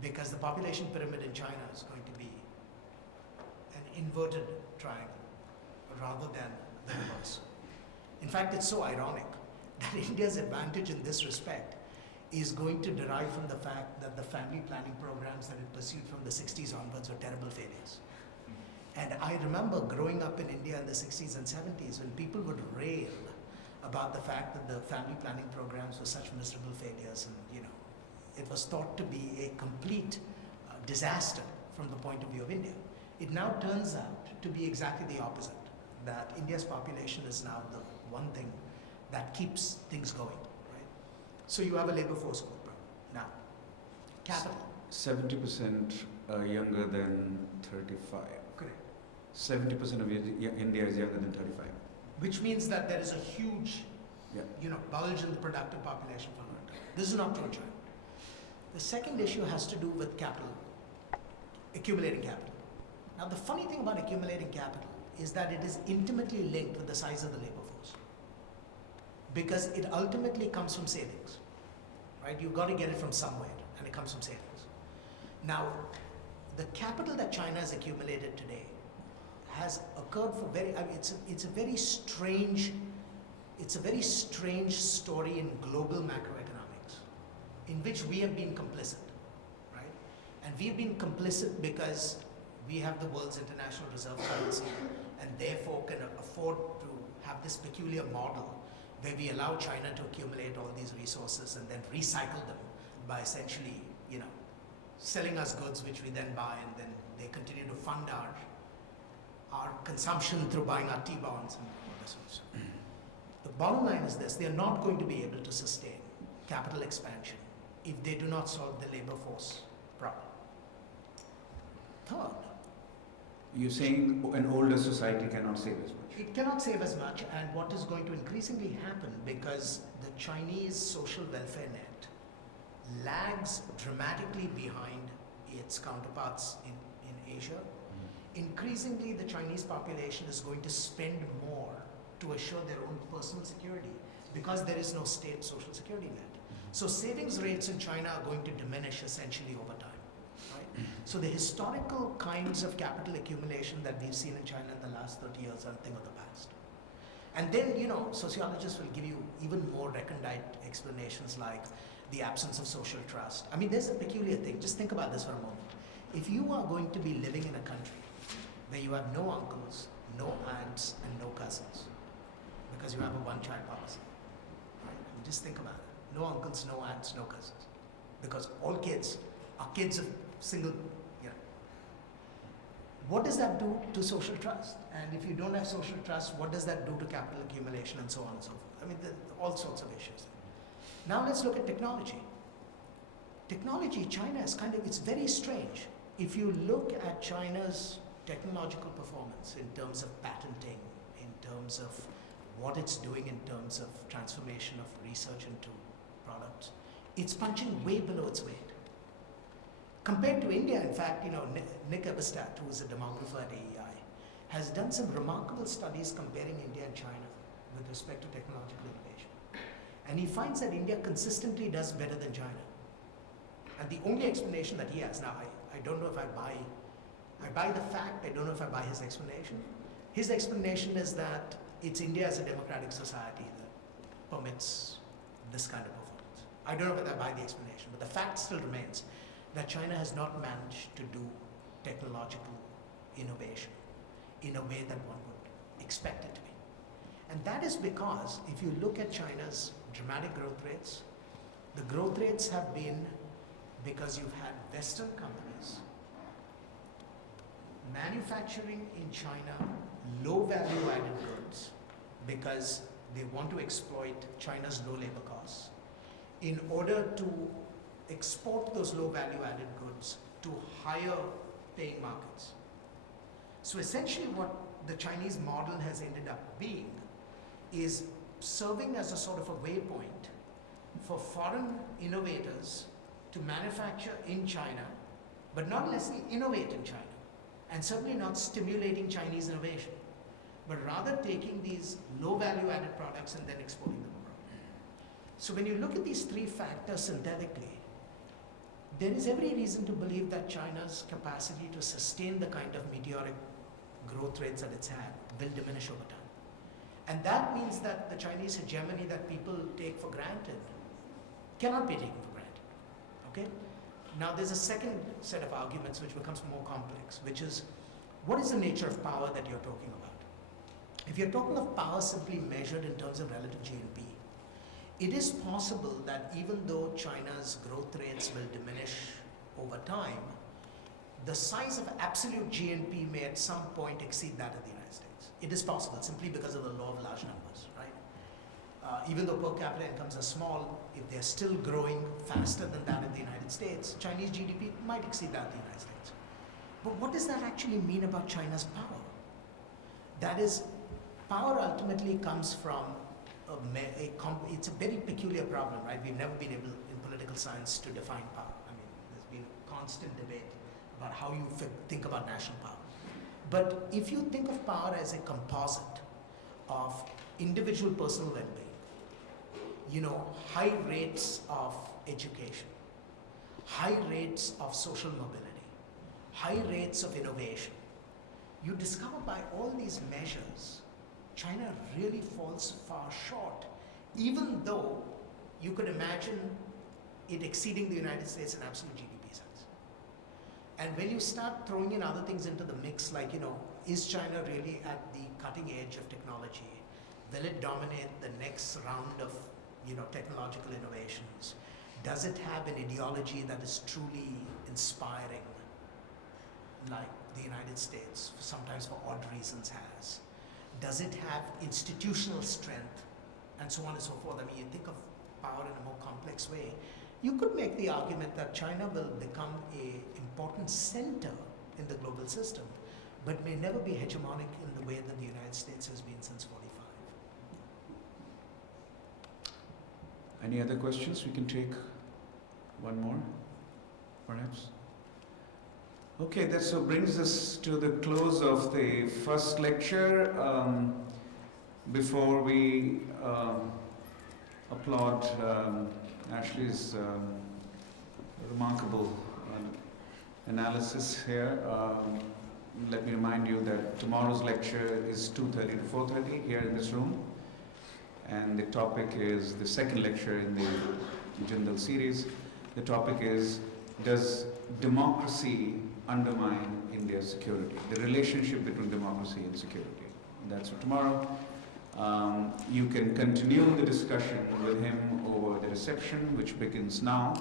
because the population pyramid in China is going to be an inverted triangle rather than the reverse. In fact, it's so ironic that India's advantage in this respect is going to derive from the fact that the family planning programs that it pursued from the 60s onwards were terrible failures. And I remember growing up in India in the 60s and 70s when people would rail about the fact that the family planning programs were such miserable failures, and it was thought to be a complete disaster from the point of view of India. It now turns out to be exactly the opposite, that India's population is now the one thing that keeps things going, right? So you have a labor force group now. Capital. 70% younger than 35. Correct. 70% of India is younger than 35. Which means that there is a huge, Yeah. bulge in the productive population for long term. This is not true in China. The second issue has to do with capital, accumulating capital. Now, the funny thing about accumulating capital is that it is intimately linked with the size of the labor force, because it ultimately comes from savings, right? You've got to get it from somewhere, and it comes from savings. Now, the capital that China has accumulated today has occurred for it's a very strange story in global macroeconomics, in which we have been complicit, right? And we've been complicit because we have the world's international reserve currency, and therefore can afford to have this peculiar model where we allow China to accumulate all these resources and then recycle them by essentially, selling us goods which we then buy, and then they continue to fund our consumption through buying our T-bonds and all this sort of stuff. The bottom line is this: they are not going to be able to sustain capital expansion if they do not solve the labor force problem. Third, You're saying an older society cannot save as much. it cannot save as much, and what is going to increasingly happen, because the Chinese social welfare net lags dramatically behind its counterparts in Asia, increasingly the Chinese population is going to spend more to assure their own personal security, because there is no state social security net. So savings rates in China are going to diminish essentially over time, right? So the historical kinds of capital accumulation that we've seen in China in the last 30 years are a thing of the past. And then, sociologists will give you even more recondite explanations like the absence of social trust. I mean, there's a peculiar thing. Just think about this for a moment. If you are going to be living in a country where you have no uncles, no aunts, and no cousins, because you have a one-child policy, right? I mean, just think about it. No uncles, no aunts, no cousins, because all kids are kids of single, What does that do to social trust? And if you don't have social trust, what does that do to capital accumulation, and so on and so forth? I mean, all sorts of issues. Now let's look at technology. Technology, China is it's very strange. If you look at China's technological performance in terms of patenting, in terms of what it's doing in terms of transformation of research into products, it's punching way below its weight. Compared to India, in fact, Nick Eberstadt, who is a demographer at AEI, has done some remarkable studies comparing India and China with respect to technological innovation. And he finds that India consistently does better than China. And the only explanation that he has, now I don't know if I buy the fact, I don't know if I buy his explanation. His explanation is that it's India as a democratic society that permits this kind of performance. I don't know whether I buy the explanation, but the fact still remains that China has not managed to do technological innovation in a way that one would expect it to be. And that is because if you look at China's dramatic growth rates, the growth rates have been because you've had Western companies manufacturing in China low value added goods because they want to exploit China's low labor costs in order to export those low value added goods to higher paying markets. So essentially what the Chinese model has ended up being is serving as a sort of a waypoint for foreign innovators to manufacture in China, but not necessarily innovate in China, and certainly not stimulating Chinese innovation, but rather taking these low value added products and then exporting them abroad. So when you look at these three factors synthetically, there is every reason to believe that China's capacity to sustain the kind of meteoric growth rates that it's had will diminish over time. And that means that the Chinese hegemony that people take for granted cannot be taken for granted. Okay? Now there's a second set of arguments which becomes more complex, which is, what is the nature of power that you're talking about? If you're talking of power simply measured in terms of relative GNP, it is possible that even though China's growth rates will diminish over time, the size of absolute GNP may at some point exceed that of the United States. It is possible simply because of the law of large numbers, right? Even though per capita incomes are small, if they're still growing faster than that of the United States, Chinese GDP might exceed that of the United States. But what does that actually mean about China's power? That is, power ultimately comes from it's a very peculiar problem, right? We've never been able in political science to define power. I mean, there's been a constant debate about how you think about national power. But if you think of power as a composite of individual personal well-being, high rates of education, high rates of social mobility, high rates of innovation, you discover by all these measures, China really falls far short, even though you could imagine it exceeding the United States in absolute GDP sense. And when you start throwing in other things into the mix, like, is China really at the cutting edge of technology? Will it dominate the next round of, technological innovations? Does it have an ideology that is truly inspiring, like the United States, sometimes for odd reasons has? Does it have institutional strength, and so on and so forth? I mean, you think of power in a more complex way. You could make the argument that China will become an important center in the global system, but may never be hegemonic in the way that the United States has been since 45. Any other questions? We can take one more, perhaps. Okay, that so brings us to the close of the first lecture. Before we applaud Ashley's remarkable analysis here, let me remind you that tomorrow's lecture is 2:30 to 4:30 here in this room. And the topic is the second lecture in the Jindal series. The topic is, does democracy undermine India's security? The relationship between democracy and security. That's for tomorrow. You can continue the discussion with him over the reception, which begins now,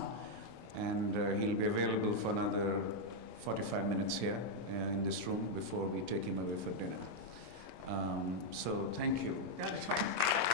and he'll be available for another 45 minutes here in this room before we take him away for dinner. So thank you. Yeah, that's fine.